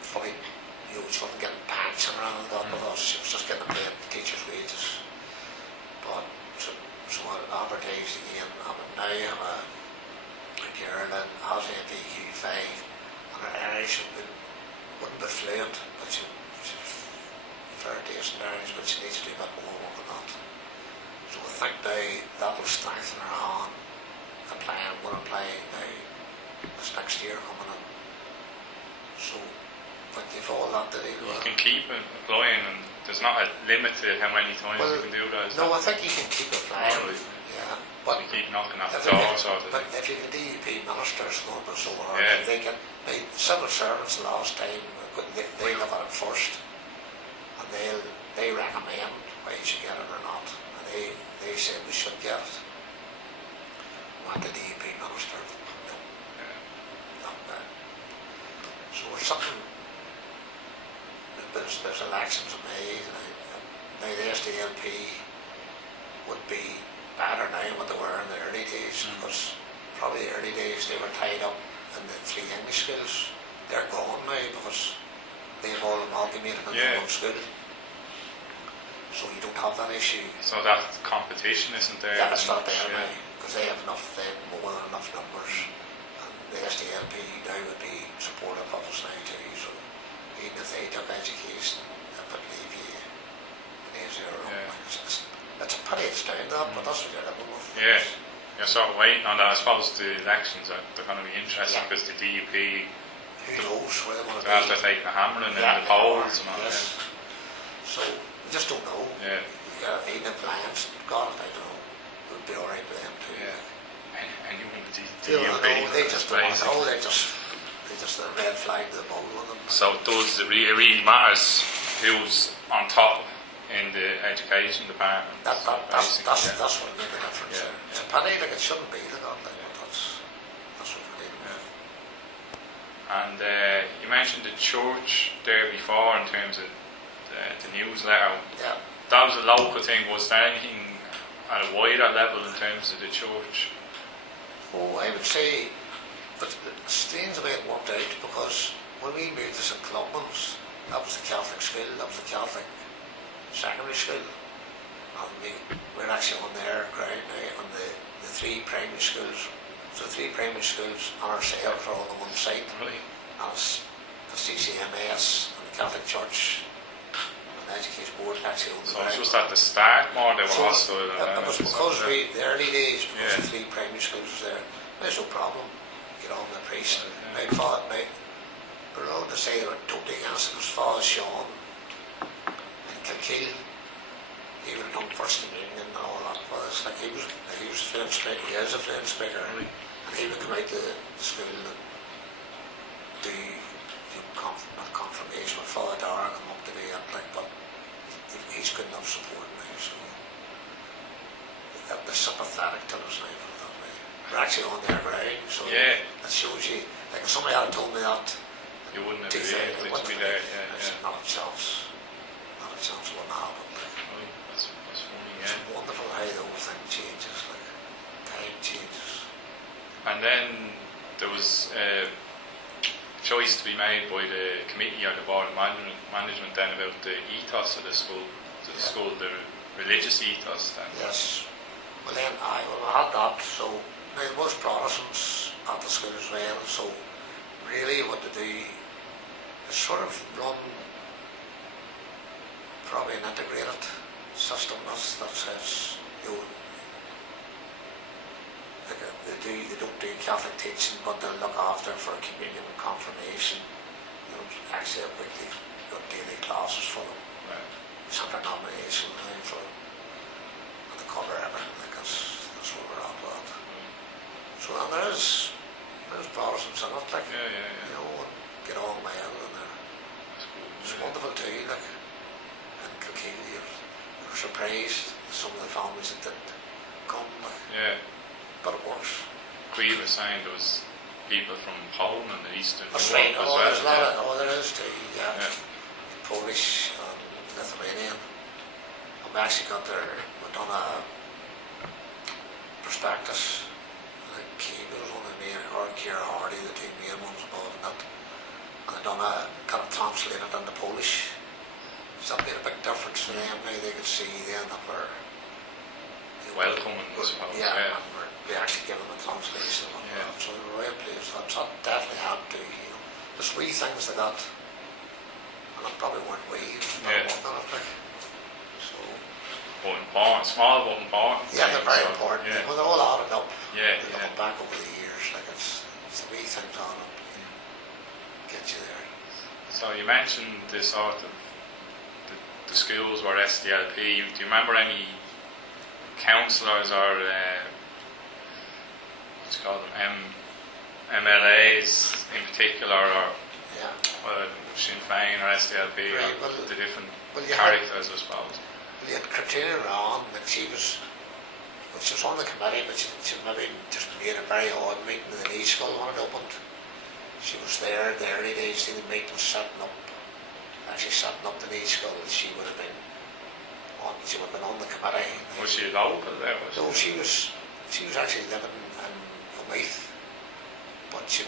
she wasn't getting pension or anything like that because she was just getting paid teacher's wages. But so I had advertised again, and now I have a girl that has NVQ5, and her Irish wouldn't be fluent, but she's fair decent Irish, but she needs to do a bit more work on that. So I think that will strengthen her hand. We're applying now this next year coming in. So, but you've all that to deal with. You can keep applying, and there's not a limit to how many times you can do that. No, I think you can keep applying. Really? Yeah, but you keep knocking at the door, sort of. But if you have a DUP ministers going to so hard, yeah. The civil servants last time, they look at it first, and they recommend whether you should get it or not, and they say we should get it. Not the DUP minister. No. Yeah. Not bad. So we're something. There's elections in May. Now the SDLP would be better now than what they were in the early days, because probably the early days they were tied up in and the 3 English schools, they're gone now because they've all amalgamated into one school. So you don't have that issue. So that competition isn't there? Yeah, it's not there now, because they have more than enough numbers. And the SDLP now would be supportive of us now too. So even if they took education, I would leave you in A0. It's a pity it's down that, but that's what you're living with. Yeah. You're sort of waiting on that. I suppose the elections they're going to be interesting because the DUP, who knows where they want to they have to take the hammer in the polls and all that. So we just don't know. Yeah. Even if Lions got it, I don't know. It would be alright with them too. Yeah. Anyone with the DUP, they just don't know. They just a red flag to the ball with them. So it really matters who's on top in the education department. That's what made the difference. Yeah. It's a pity, like it shouldn't be like that, but that's what we need. And you mentioned the church there before in terms of the newsletter. Yeah. That was a local thing. Was there anything at a wider level in terms of the church? Oh, I would say that the strange way it worked out, because when we moved to St. Columban's, that was the Catholic school, that was the Catholic secondary school, and we're actually on their ground now on the 3 primary schools. So the 3 primary schools and ourselves are all on one site. Really? As the CCMS and the Catholic Church and the Education Board actually on the So ground. it was just at the start more they were also... It was because the early days, because the 3 primary schools was there, there's no problem. Get on the priest. We're allowed to say they were totally against it. It was Father Sean in Kilkeel. He would have done first communion and all that. But it's like he was a fluent speaker. He is a fluent speaker. Really? And he would come out to the school and do confirmation with Father Dara, come up to do that, like, but he's good enough support now, so they're sympathetic to us now for that way. We're actually on their ground, so it shows you, like if somebody had told me that, you wouldn't have been able to be there. Not a chance. Not a chance it wouldn't happen. Right. That's funny, It's wonderful how the whole thing changes, like time changes. And then there was a choice to be made by the committee or the board of management then about the ethos of the school, the religious ethos then. Yes. Well then I had that, so now there was Protestants at the school as well, so really what to do is sort of run probably an integrated system that says, you know, they don't do Catholic teaching, but they'll look after for communion and confirmation. You know, actually have weekly or daily classes for them. Right. Some denomination for them. And they cover everything, like that's where we're at with that. So and there's Protestants in it, like, you know, and get on well, and it's wonderful too, like, in Kilkeel, you're surprised some of the families that didn't come, like, but it works. Queen was saying there was people from Poland and the Eastern That's Europe right, as well. There's a lot of, there is too, Polish and Lithuanian. And we actually we've done a prospectus, like Keith was one of the main, or Ciara Hardy, the 2 main ones involved in it. And they've got it translated into Polish. So that made a big difference for them now. They could see then that we're welcoming, I suppose. And we actually give them a translation of it. So they were well pleased. So that definitely helped too, you know. There's wee things they got, and it probably weren't wee, but working on it, like. So. But important, small but important. Yeah, they're very important. Yeah. Well, they're all added up. Looking back over the years, like it's the wee things on up, get you there. So you mentioned the sort of the schools were SDLP. Do you remember any councillors or what's it called MLAs in particular, or Sinn Féin or SDLP, or the different characters, I suppose? Well, you had Katrina Rahn, like she was on the committee, but she maybe just made a very odd meeting in the Knee School when it opened. She was there the early days, the meetings setting up the Knee School. She would have been on the committee. Was she local there? No, she was actually living in Omeath, but she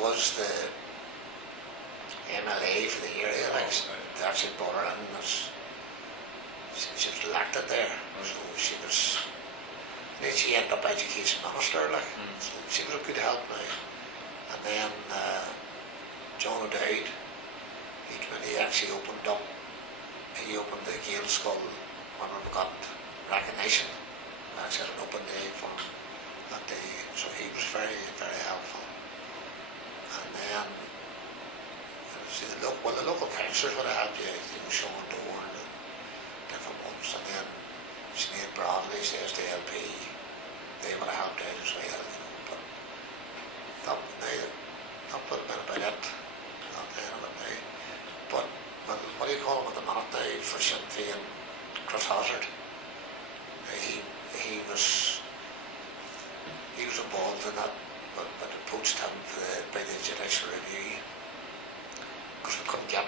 was the MLA for the area, like they actually brought her in as she was elected there, so she was. Then she ended up education minister, like so she was a good help now. And then John O'Dowd, he actually opened up. He opened the Gael School when we got recognition. We actually had an open day for him that day, so he was very, very helpful. And then the local councillors would have helped you, Sean Door and different ones, and then Sinead Bradley's, the SDLP, they would have helped out as well, but that would have been about it, not the end of it now. But what do you call him at the minute now for Sinn Féin, Chris Hazard? He was involved in that, but approached him by the Judicial Review because we couldn't get,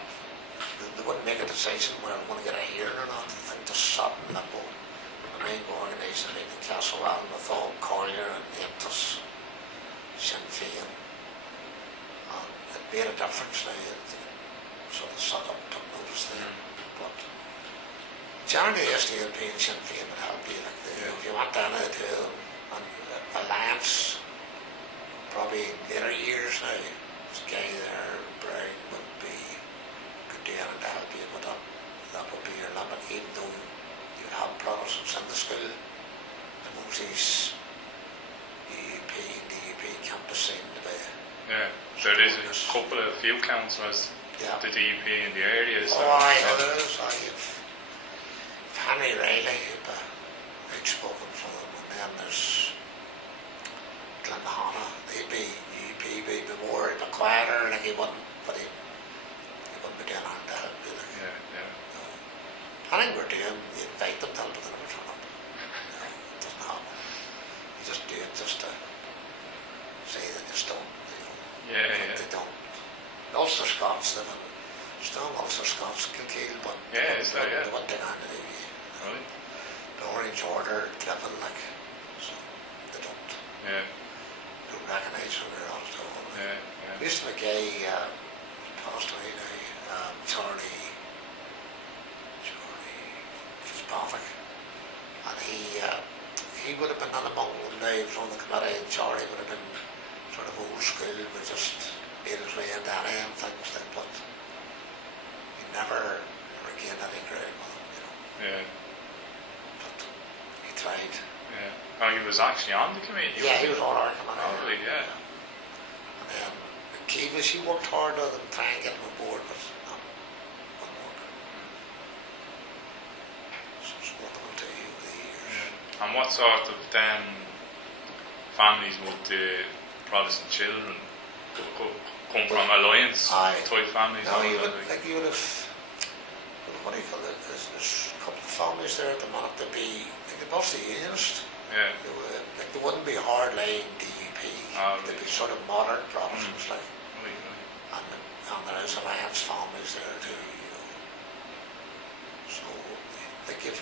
they wouldn't make a decision whether we were going to get a hearing or not. The thing just sat in limbo. The main organised a meeting in Castlewell with all Collier and Aentus, Sinn Féin, and it made a difference now. It sort of sat up, took notice there. But generally the SDLP and Sinn Féin would help you. Like if you went down to the two of them, and Alliance, probably in later years now, there's a guy there, Brian, would be could do anything to help you, but that would be your limit, even though you have Protestants in the school. Suppose these UUP and DUP campus seem to be. Yeah, there is a couple of few councillors, the DUP in the area. So there is. You've Henry Riley, who'd be outspoken for them, and then there's Glenn Hanna, they'd be UUP, he'd be more quieter, like he wouldn't be doing anything to help you. Like. No. I think we're doing, you invite them to help, but they never turn up. No, it doesn't happen. You just do it just to say they just don't, they don't. Ulster Scots, they've been strong Ulster Scots, Kilkeel, but they wouldn't take on to do you. Really? The Orange Order, Clifford, like, so they don't. Don't recognise who they're all so. We used to have a guy, passed away now, Charlie Fitzpatrick, and he would have been in among them now. He was on the committee, and Charlie would have been sort of old school, but just made his way into any and things like, but he never gained any ground with him, But he tried. Oh, he was actually on the committee? He was on our committee. Oh, really, And then McKeevis, he worked hard on them, trying to get him aboard, but no, wouldn't work. So it's working on to you over the years. And what sort of then families would the Protestant children come from? Alliance type families? No, you would have, what do you call it, there's a couple of families there at the minute that be, like, mostly unionist. They wouldn't be hard-line DUP. They'd be sort of modern Protestants, like. And there is Alliance families there too, So they give,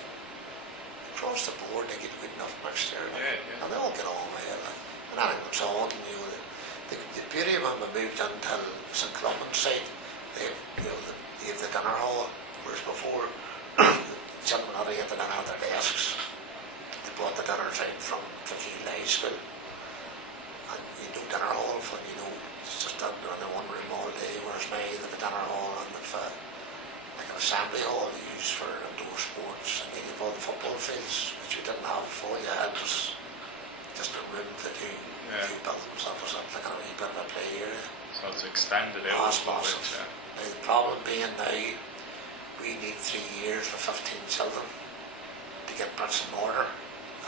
across the board, they give a good enough mixture. And they all get on with it, like. And anything that's on, the beauty of when we moved into St. Clement's side, they have the dinner hall, whereas before, children had to get the dinner at their desks. They brought the dinners out from Kilkeel High School, and dinner hall for, it's just in one room all day, whereas now they have a dinner hall and they've like an assembly hall used for indoor sports, and then you've all the football fields, which we didn't have before. You had just a room for two buildings opposite, like a wee bit of a play area. So it's extended out. Now the problem being now, we need 3 years for 15 children to get bricks and mortar.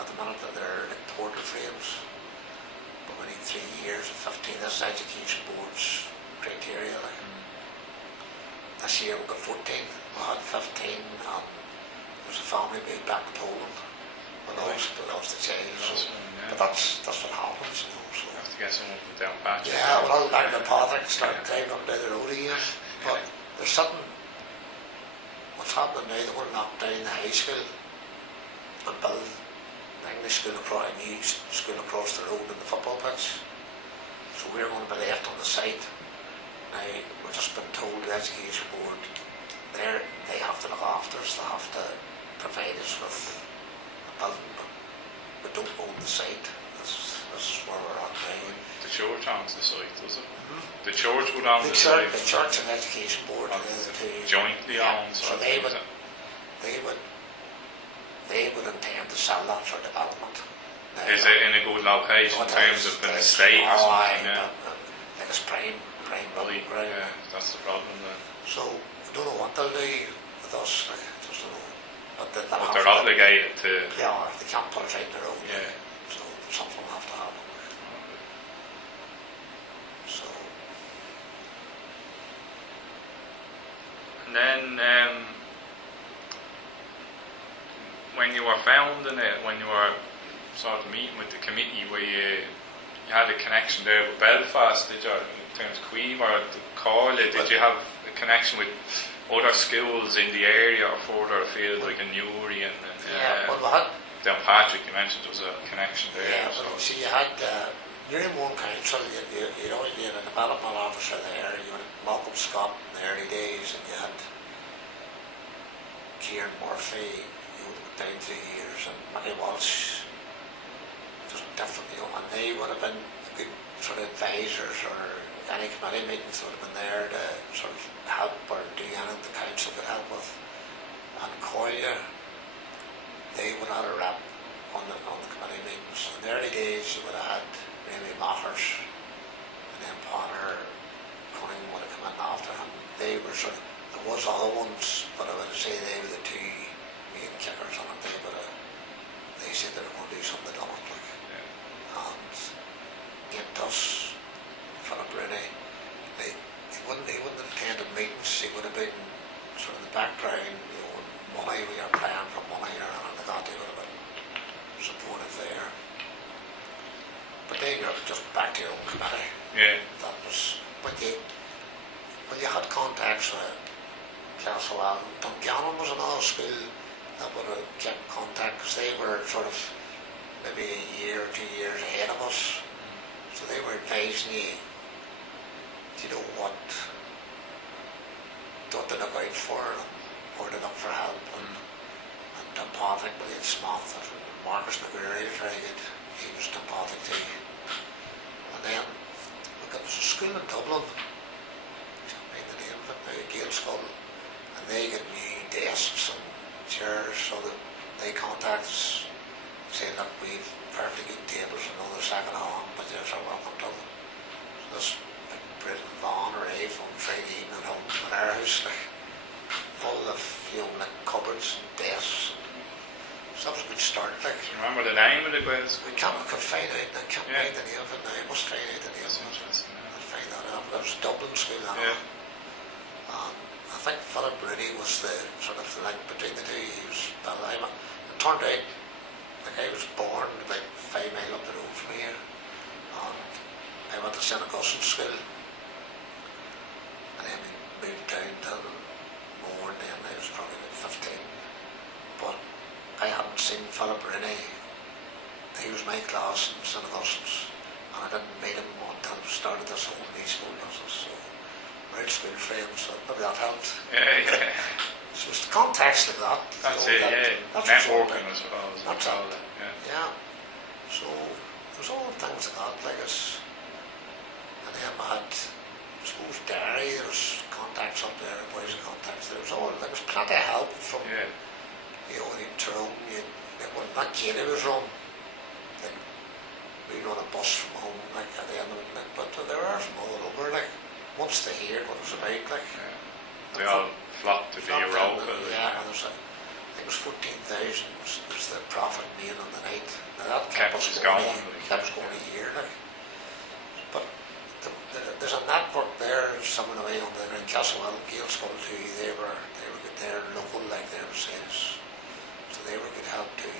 At the minute they're like porter frames, but we need 3 years of 15. This is Education Board's criteria. Like. This year we got 14. We had 15, and there's a family moved back to Poland. We lost the child. But that's what happens, So. You have to get someone put down patch. Well, back to Patrick, start driving them down the road again. But there's something. What's happening now? They want to knock down the high school and build an English school across, a new school across the road in the football pitch. So we're going to be left on the site. Now, we've just been told the Education Board, they have to look after us, they have to provide us with a building, but we don't own the site. This is where we're at now. The church owns the site, does it? The church would own the site? The church and Education Board, jointly owned. So they would intend to sell that for development. Now, is it in a good location in terms of an estate or something? Like it's prime building ground. Yeah, that's the problem then. So I don't know what they'll do with us. Like, just don't know. But they're obligated to. They are. They can't put it right in their own. Yeah. So something will have to happen. So. And then when you were founding it, when you were sort of meeting with the committee, where you had a connection there with Belfast, did you? In terms of Queen or Corla, did you have a connection with other schools in the area or further afield, like in Newry and well, we had Downpatrick? You mentioned there was a connection there. Yeah, well, see, you had Newry Mourne Council. You had a development officer there. You had Malcolm Scott in the early days, and you had Kieran Murphy. You would have down through the years, and Mickey Walsh. Just different, and they would have been good sort of advisors, or any committee meetings would have been there to sort of help or do anything the council could help with. And Collier, they would have had a rep on the committee meetings. In the early days, you would have had Remy Matters, and then Potter, Cunningham would have come in after him. They were sort of, there was other ones, but I would say they were the two main kickers on it. They said they were going to do something on it, like. And Ian Duss, Philip Rooney, he wouldn't have attended meetings. He would have been sort of the background, money, we are playing for money or anything like that. They would have been supportive there. But then you're just back to your own committee. Yeah. That was, but you had contacts with Castlewell. Dungannon was another school that would have kept contact, because they were sort of maybe a year or 2 years ahead of us. So they were advising you, what to look out for, or to look for help. And Downpatrick, William Smith, Marcus McGreary was very good. He was Downpatrick too. And then there was a school in Dublin, I can't remember the name of it now, Gaelskull, and they got new desks and chairs, so that they contacted us, saying, look, we've perfectly good tables and other second hand, but there's our welcome to them. So this big Britain Vaughan or Ave on Friday evening at home in our house, like, full of, like cupboards and desks. So that was a good start, like. Do you remember the name of the place? We can't find out, I can't find the name of it now, I must find out the name That's of it. interesting. I'll find that out. It was a Dublin school, Yeah. I think Philip Rooney was the sort of link between the two. He was Ballyma. It turned out the guy was born about 5 miles up the road from here. I went to St. Augustine's school, and then we moved down to Mourne, and I was probably about 15. But I hadn't seen Philip Rooney. He was my class in St. Augustine's, and I didn't meet him until I started this whole new school business. So we're school friends, so maybe that helped. Yeah. So it's the context of that. That's it, yeah. That's Networking, I suppose. That's it. Yeah. So there's all things like that, like us. And then I had, I suppose, Derry, there was contacts up there, boys contacts. There was plenty of help from, in Tyrone, not Katie was run. Like, we run a bus from home, like, at the end of it, like, but they were from all over, like, once they hear what it was about, like. They all flocked to be a role. Yeah, and I think it was 14,000 was the profit made on the night. Now that kept us going a year, like. But there's a network there somewhere away on the in Castlewell, Gaelskull too. They were good there, local, like they were saying. So they were good help too.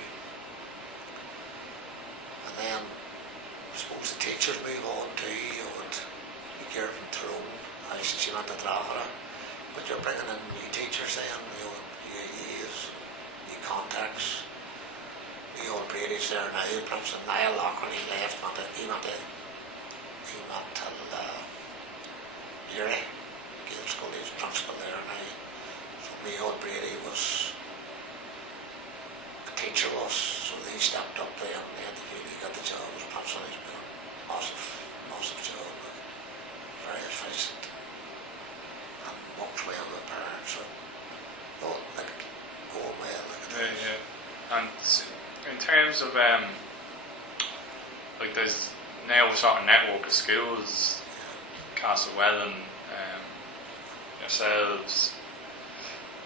And then I suppose the teachers move on too. You would be here from Tyrone, since you went to Drogheda. But you're bringing in new teachers then, new contacts. The old Brady's there now, Prince Niall Loughlin, he went to until Newry, Gael School. He was principal there now. So Micheál Brady was a teacher was, so he stepped up there and he got the job as principal. He's been a massive job, like, very efficient and works well with parents. So, oh, like, going well. Like, Yeah. And in terms of like there's now a sort of network of schools, Castlewellan, yourselves,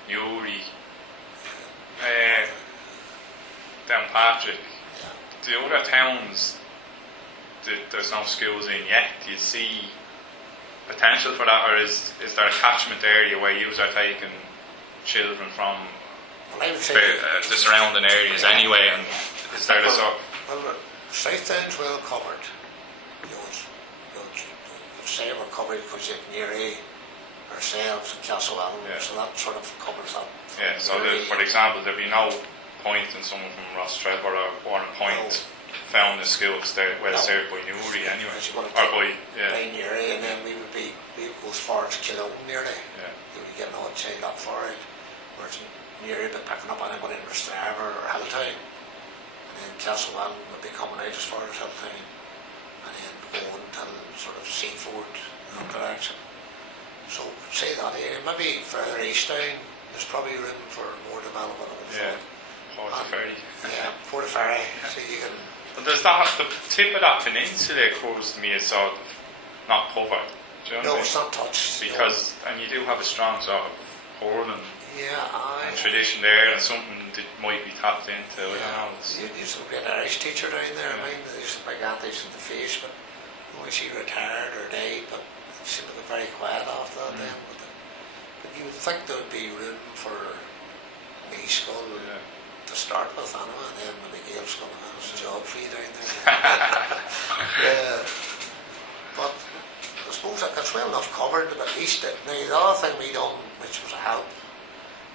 Newry, Downpatrick. The other towns that there's no schools in yet, do you see potential for that, or is there a catchment area where you are taking children from well, I would say the surrounding areas anyway, and is there the sort? Well, South Down's well covered. You'd say we're covered because you've Newry, ourselves, and Castlewellan, so that sort of covers that. Yeah, so for example, there'd be no point in someone from Rostrevor or Warren Point found the school where it's served by Newry anyway, or by Newry, and then we would go as far as Killone nearly. Yeah. We would get an odd child up for it, whereas Newry would be picking up anybody in Rostrevor or Hilltown, and then Castlewellan would be coming out as far as Hilltown, and then going till sort of Seaford in that direction. So say that area, maybe further east down, there's probably room for more development. Port of Ferry. Yeah, Port of Ferry. So you can. But there's that, the tip of that peninsula occurs to me as sort of not covered. Do you know what I mean? It's not touched. Because, and you do have a strong sort of hurling and tradition there, and something that might be tapped into. I don't know. You used to be an Irish teacher down there. I mean, they used to big antics in the face, but when she retired or died, but she seemed to be very quiet after that then. But you would think there would be room for me school to start with anyway, and then when the Gael School has a job for you down there. But I suppose it's well enough covered, but at least now the other thing we done, which was a help,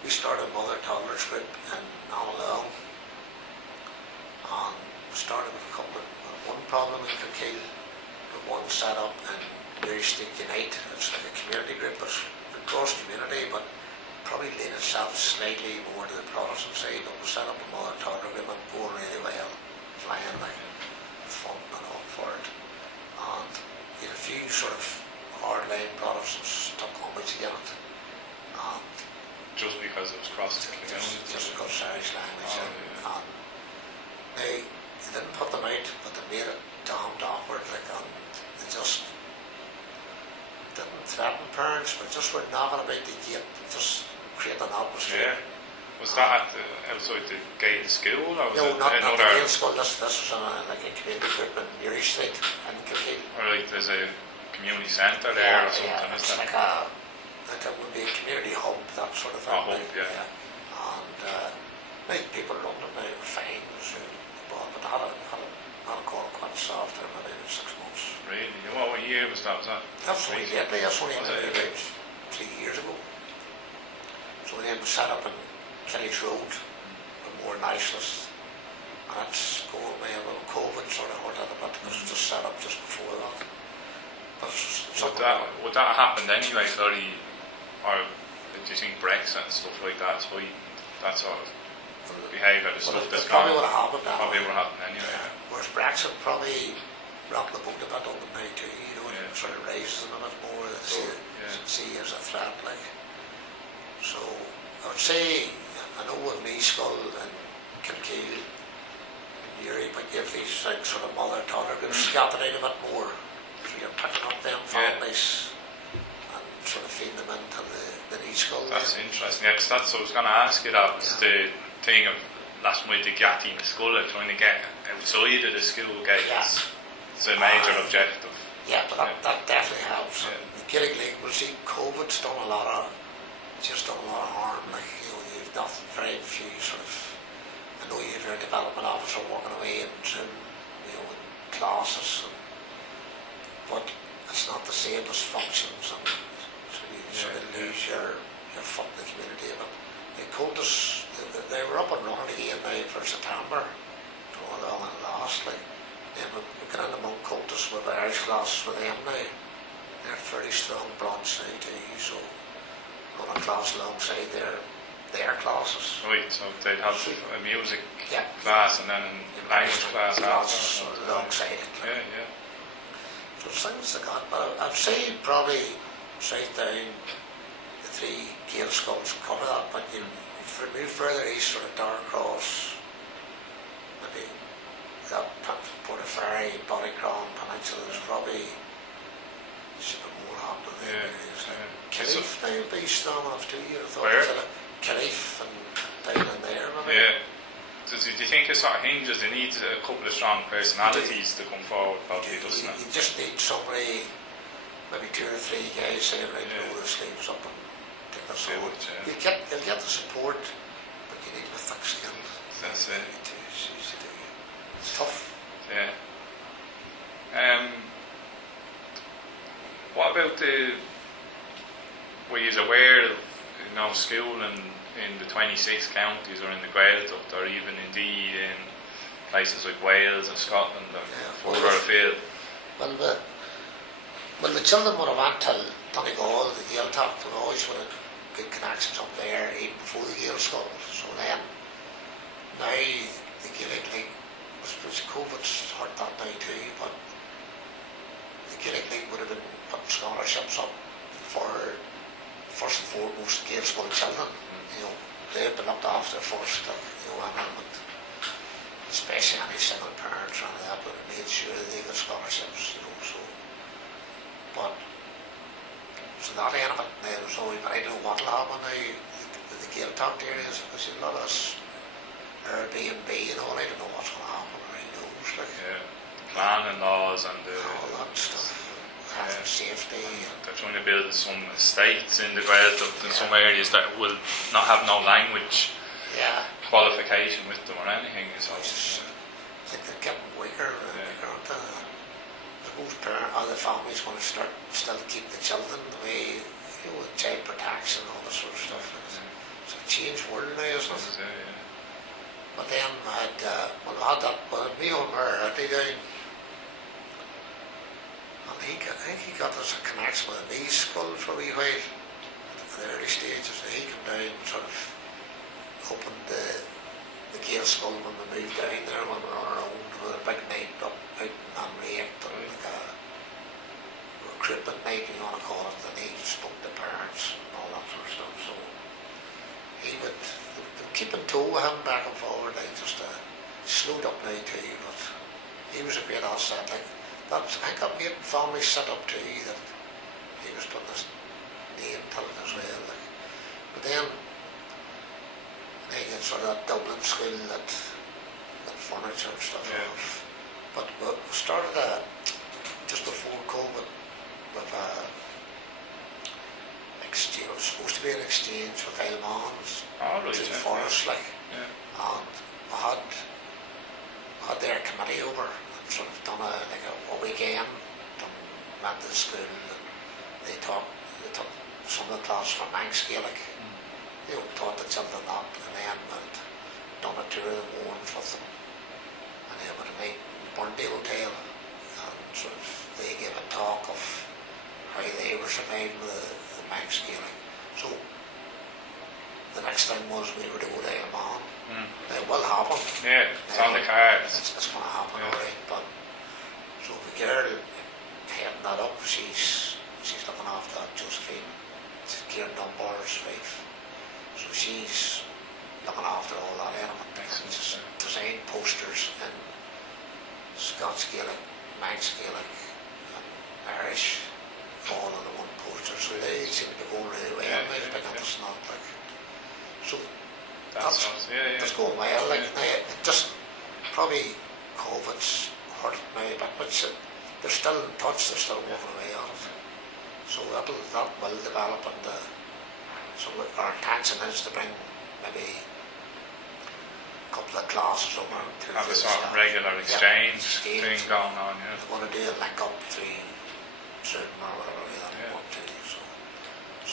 we started Mother Toddlers group in Almalone, and we started with one problem in Kilkeel, but one set up in Newry State Unite. It's like a community group, but across community, but probably lean itself slightly more to the Protestant side. But we set up a Mother Toddler group and going really well, flying like fun and all for it. And you had a few sort of hardline Protestants took homage to get it. And just because it was crossed just because Irish language. And they didn't put them out, but they made it damned awkward, like, and they just didn't threaten parents, but just were knocking about the gate, just creating an atmosphere. Was that outside the Gael School, or was no, it not another? the Gael School. This was like a community group in Newry Street in Kilkeel. Right, there's a community centre there or something, it's isn't like it would be a community hub, that sort of thing. And people in London, they were fine, but I had a call quits after maybe 6 months. Really? What year was that? That's only lately, that's only about 3 years ago. So then we set up in Kelly's Road with more nationalists, and it's going well. Well, COVID sort of hurt it a bit because it was just set up just before that. But would that have happened anyway, sorry, or do you think Brexit and stuff like that's why that sort of behaviour, the stuff that's probably would have happened. Probably would have happened anyway. Whereas Brexit probably rocked the boat a bit on them now too, you know, and sort of raises them a bit more than see as a threat, like. So I would say, I know with me Skull and Kilkeel and Newry, but give these like, sort of Mother Toddler groups scattered out a bit more. So you're picking up them families and sort of feeding them into the new Skull. That's interesting, because that's what I was going to ask you. That was the thing of last night, the Gatty in the school, trying to get outside of the school gates. It's a major objective. Yeah, but that definitely helps. The Gaelic League, we'll see COVID's done a lot of harm. Like, you know, you've not very few sort of, I know you're a development officer working away in Zoom, you know, in classes, but it's not the same as functions, and so you sort of lose your foot in the community a bit. The CODIS, they were up and running again now for September, so all that last, like, then we Get in among cultists with Irish classes with them now. They're fairly strong bronze now too, so run a class alongside their classes. Right, so they'd have a music Yeah. class and then language class classes after. alongside it. Yeah, yeah. So things like that. But I'd say probably straight down the three Gael skulls cover that, but you move further east sort of Darcross, maybe that Portaferry, Ballycron Peninsula, there's probably a bit more happening there. Kiliff now would be strong enough too, you'd have thought. Where? Kiliff and down in there maybe. Yeah. Do you think it sort of hinges? It needs a couple of strong personalities to come forward, probably, doesn't it? You just need somebody, maybe 2 or 3 guys saying, right, roll the sleeves up and take the sword. You'll get the support, but you need the thick skin. That's it. It's tough. Yeah. What about were you aware of school in the 26 counties or in the Gaeltacht or even indeed in places like Wales and Scotland or further afield? Well, the children would have went till Donegal, the Gaeltacht, and always would have good connections up there even before the Gael schools. So then, now the Gaelic League, I suppose COVID's hurt that now too, but the Gaelic League would have been putting scholarships up for first and foremost Gael school children. They've been looked after first, and especially any single parents or any of that, but made sure that they got scholarships, so that end of it now, so I don't know what'll happen now with the Gaeltacht areas, because a lot of us Airbnb and all, I don't know what's going to happen, who knows, Planning laws and all that stuff. Health and safety. They're trying to build some estates in the Gaeltacht in some areas that will not have no language qualification with them or anything. So I think they're getting weaker and weaker, aren't they? Most other families want to still keep the children the way, with child protection and all this sort of stuff. It's a changed world now, isn't it? But then I had that, me old man, I'd be down. I think he got us a connection with a niece school for a wee while in the early stages. And he came down and sort of opened the Gael school when we moved down there, when we were on our own, with a big night out in Anriach, and like a recruitment night, you want to call it, and he spoke to parents and all that sort of stuff. So he would keep in tow with him back and forward. I just slowed up now too, but he was a great asset. I think that made families set up too, that he was putting his name to it as well. But then they get sort of that Dublin school that furniture and stuff off. But we started just before COVID with exchange. It was supposed to be an exchange with Aylmans to the forest, and we had their committee over. Sort of done a weekend, went to the school, and they took some of the class from Manx Gaelic. They taught the children that, and then went done a tour of the warrens with them, and they went to meet Burnley Hotel, and sort of they gave a talk of how they were surviving the Manx Gaelic. So the next thing was we were to go to Aylman. It will happen. Yeah, it's on the cards. It's going to happen, alright. But so the girl heading that up, she's looking after that, Josephine. It's Kieran Dunbar's wife. So she's looking after all that element. Just design posters in Scots Gaelic, Manx Gaelic, and Irish, all on the one poster. So they seem to be going really well. They're picking up the snot, so that's going well. Just probably COVID's hurt it now a bit, but they're still in touch. They're still walking away on it. So that will develop, and so our intention is to bring maybe a couple of classes over to have a sort of regular exchange thing going on. They want to do a link up through Zoom or whatever they want to. So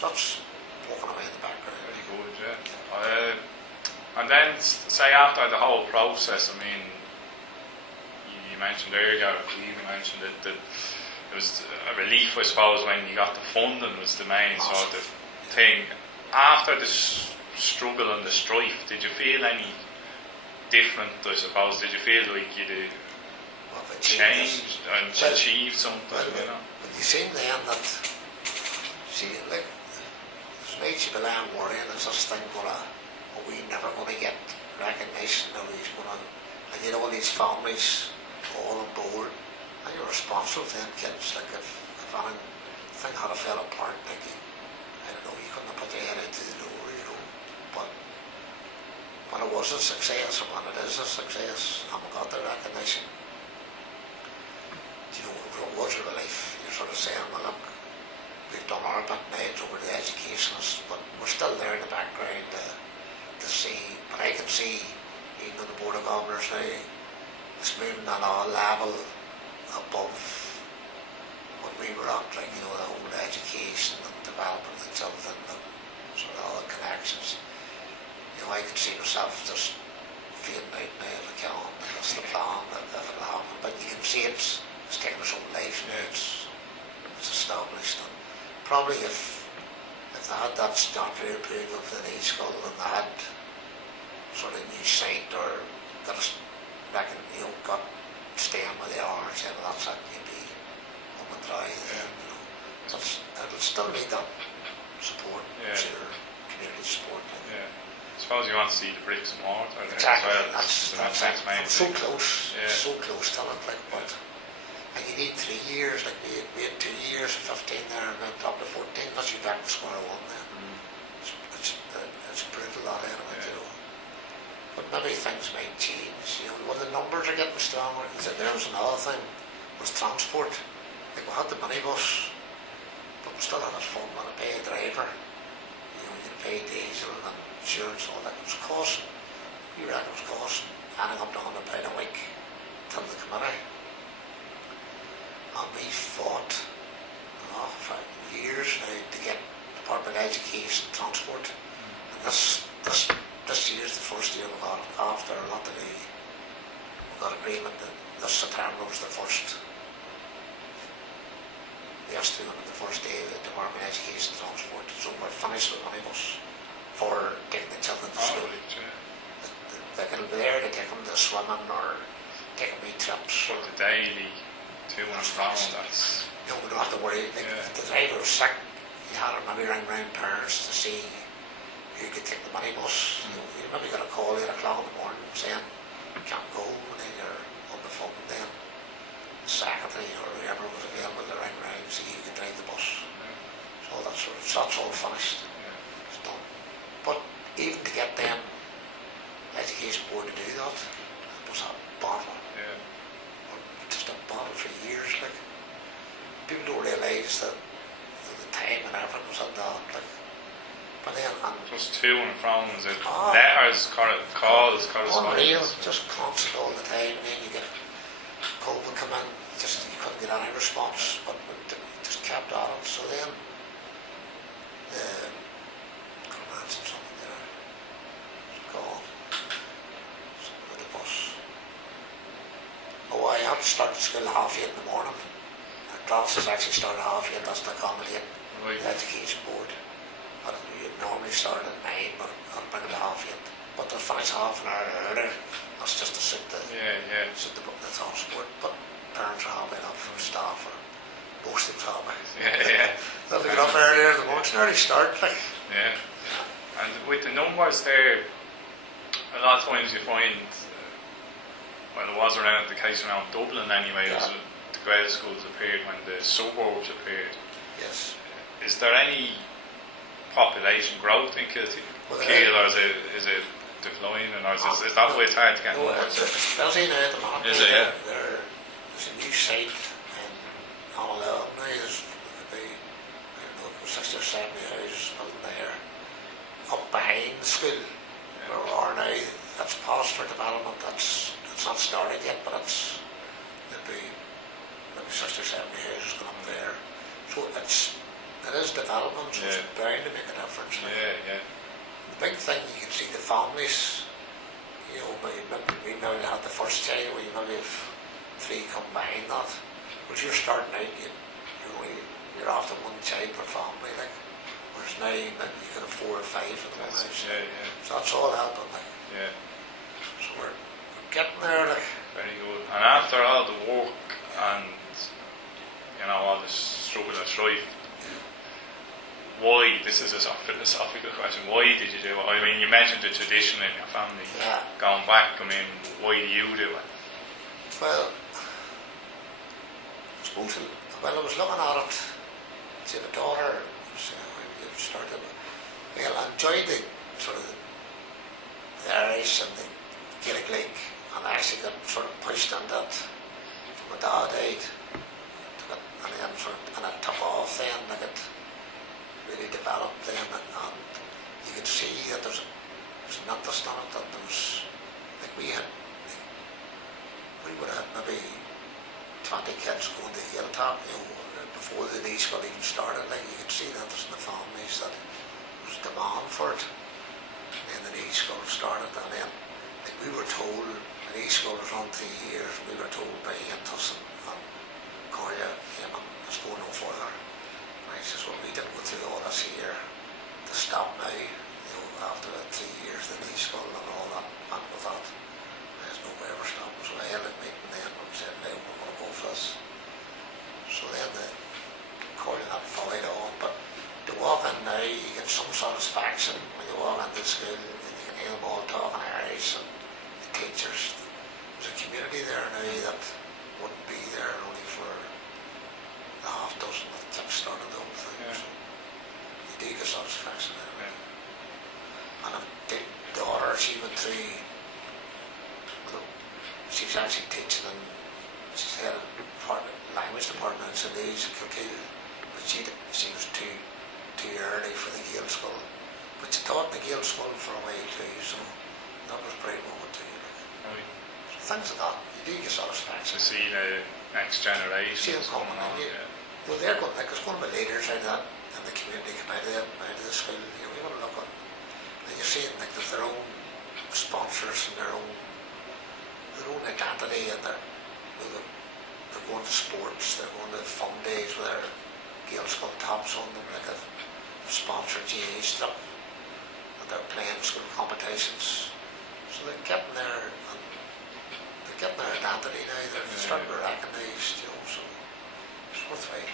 that's walking away in the background. Very good, And then, say after the whole process, I mean, you mentioned earlier, you mentioned it, that it was a relief, I suppose, when you got the funding was the main sort of thing. After this struggle and the strife, did you feel any different, I suppose? Did you feel like you'd changed and achieved something, you know? But you seen then that, see, like, there's no age of land worrying, there's this thing we never going to get recognition, or he's going to, and you know, all these families all on board, and you're responsible for them kids. Like, if anything had fell apart, like, I don't know, you couldn't have put your head into the door, you know. But when it was a success, and when it is a success, and we got the recognition, you know, it was a relief. You're sort of saying, well, look, we've done our bit now over the educationists, but we're still there in the background to see. But I can see, even on the Board of Governors now, it's moving on a level above what we were at, like, you know, the whole education and development and children and sort of all the connections. You know, I can see myself just feeling out now if I can. That's the plan, if it'll happen. But you can see it's taking its own life now. It's established. And probably if they had that statutory approval for the new school and they had sort of new site or got a, you know, got staying with the hours, and that's it, you'd be on the dry then, you know. It'll still need that support, your community support. Yeah. I suppose you want to see the bricks and mortar. Exactly, Well. that's main so thing. close, Yeah. so close to it, like, but and you need 3 years, like we had 2 years, 15 there, and then up to 14, that's you back to square one then. It's brutal that anyway, you know. But maybe things might change, you know. Well, the numbers are getting stronger. There was another thing, was transport. Like, we had the minibus, but we still had a fund and a pay a driver. You know, you could pay diesel and insurance and all that. It was costing, we reckon it was costing anything up to £100 a week till the committee. And we fought for years now to get Department of Education transport. And this year's the first year we got it after a lot of we got agreement that this September was the first. We asked to the first day of the Department of Education transport. So we're finished with minibus for taking the children to school. They can be there to take them to swimming or take them to trips. For the daily to and from, that's... You know, we don't have to worry. Like, if the driver was sick, you had to maybe ring round parents to see who could take the minibus. You maybe got a call 8 o'clock in the morning saying you can't go, and then you're on the phone then the secretary or whoever was available to ring round and see who could drive the bus. So that's all finished. It's done. But even to get them Education Board to do that, it was a battle. Just a battle for years, like. People don't realise that the time and effort was at that, like. But then, just to and from, was it letters, calls, unreal, correspondence? just constant all the time, and then you get COVID come in, you couldn't get any response, but we just kept at it. So then, could have mentioned something there. It's gone. Something with the bus. Oh, I had to start school at 8:30 in the morning. Our classes actually started at 8:30, that's to accommodate the Education Board. But we normally start at 9, but I'll bring it to 8:30. But they'll finish half an hour earlier. That's just to suit the transport. But parents are happy enough, for staff, or most things happy. They'll get up earlier in the morning, it's an early start, like. Yeah. And with the numbers there, a lot of times you find, well, it was around the case around Dublin anyway, as the Gael schools appeared when the suburbs appeared. Yes. Is there any population growth in Kilkeel, or is it declining, or is that way it's hard to get no, numbers? It's busy now at the moment. Is it, yeah? There's a new site in Almalone now. There could be, I don't know, 60 or 70 houses built there. Up behind the school, where we are now, that's paused for development. It's not started yet, but there'll be maybe 60 or 70 houses going up there. So it is development, so it's bound to make a difference. The big thing, you can see the families, you know, we maybe had the first child, we maybe have three combined that. But you're starting out, you're after one child per family, like. Whereas now maybe you can have 4 or 5 in the house. Yeah, yeah. So that's all helping, like. Yeah. So we're getting there, like. Very good. And after all the work and all this struggle and strife, why? This is a sort of philosophical question. Why did you do it? I mean, you mentioned the tradition in your family. Yeah. Going back, I mean, why do you do it? Well, I suppose I was looking at it. See, the daughter started. Well, I enjoyed the sort of the Irish and the Gaelic League, and I actually got sort of pushed on that. My dad died, and then and I took off. Then I got really developed then, and you could see that there's an interest in it. That there was like we would have maybe 20 kids going to Hilltop, before the knee school even started. Like you could see that there's in the families that there was demand for it. And then the knee school started, and then like we were told the knee school was on 3 years. We were told by Ian Tussin and Cordia, it's going no further. And I says, well, we didn't go through all this here to stop now. After the 3 years, the knee school and all that, and with that, there's no way we're stopping. So I held a meeting then and said, no, we're going to go for this. So then the Cordia that followed on, but to walk in now, you get some satisfaction when you walk into school and you can hear them all talking Irish and the teachers. There's a community there now that wouldn't be there only for the half dozen that kick-started the whole thing. Yeah. So you do get satisfaction there. Yeah. And the daughter, she went through, she's actually teaching in, she's head of language department in St. Lee's, Kilkeel, but she was too early for the Gael school. But she taught the Gael school for a while too, so that was a great moment too. Like. Right. So things like that, you do get satisfaction. To see the next generation. See them coming on, yeah. Well, they're going, like, there's going to be leaders out of that in the community come out of the school. We want to look at, and you're seeing like there's their own sponsors and their own identity, and they're going to sports, they're going to fun days with their Gael school tops on them, like a sponsored GA stuff, and they're playing school competitions. So they're getting their identity now, they're starting to recognise, so it's worthwhile.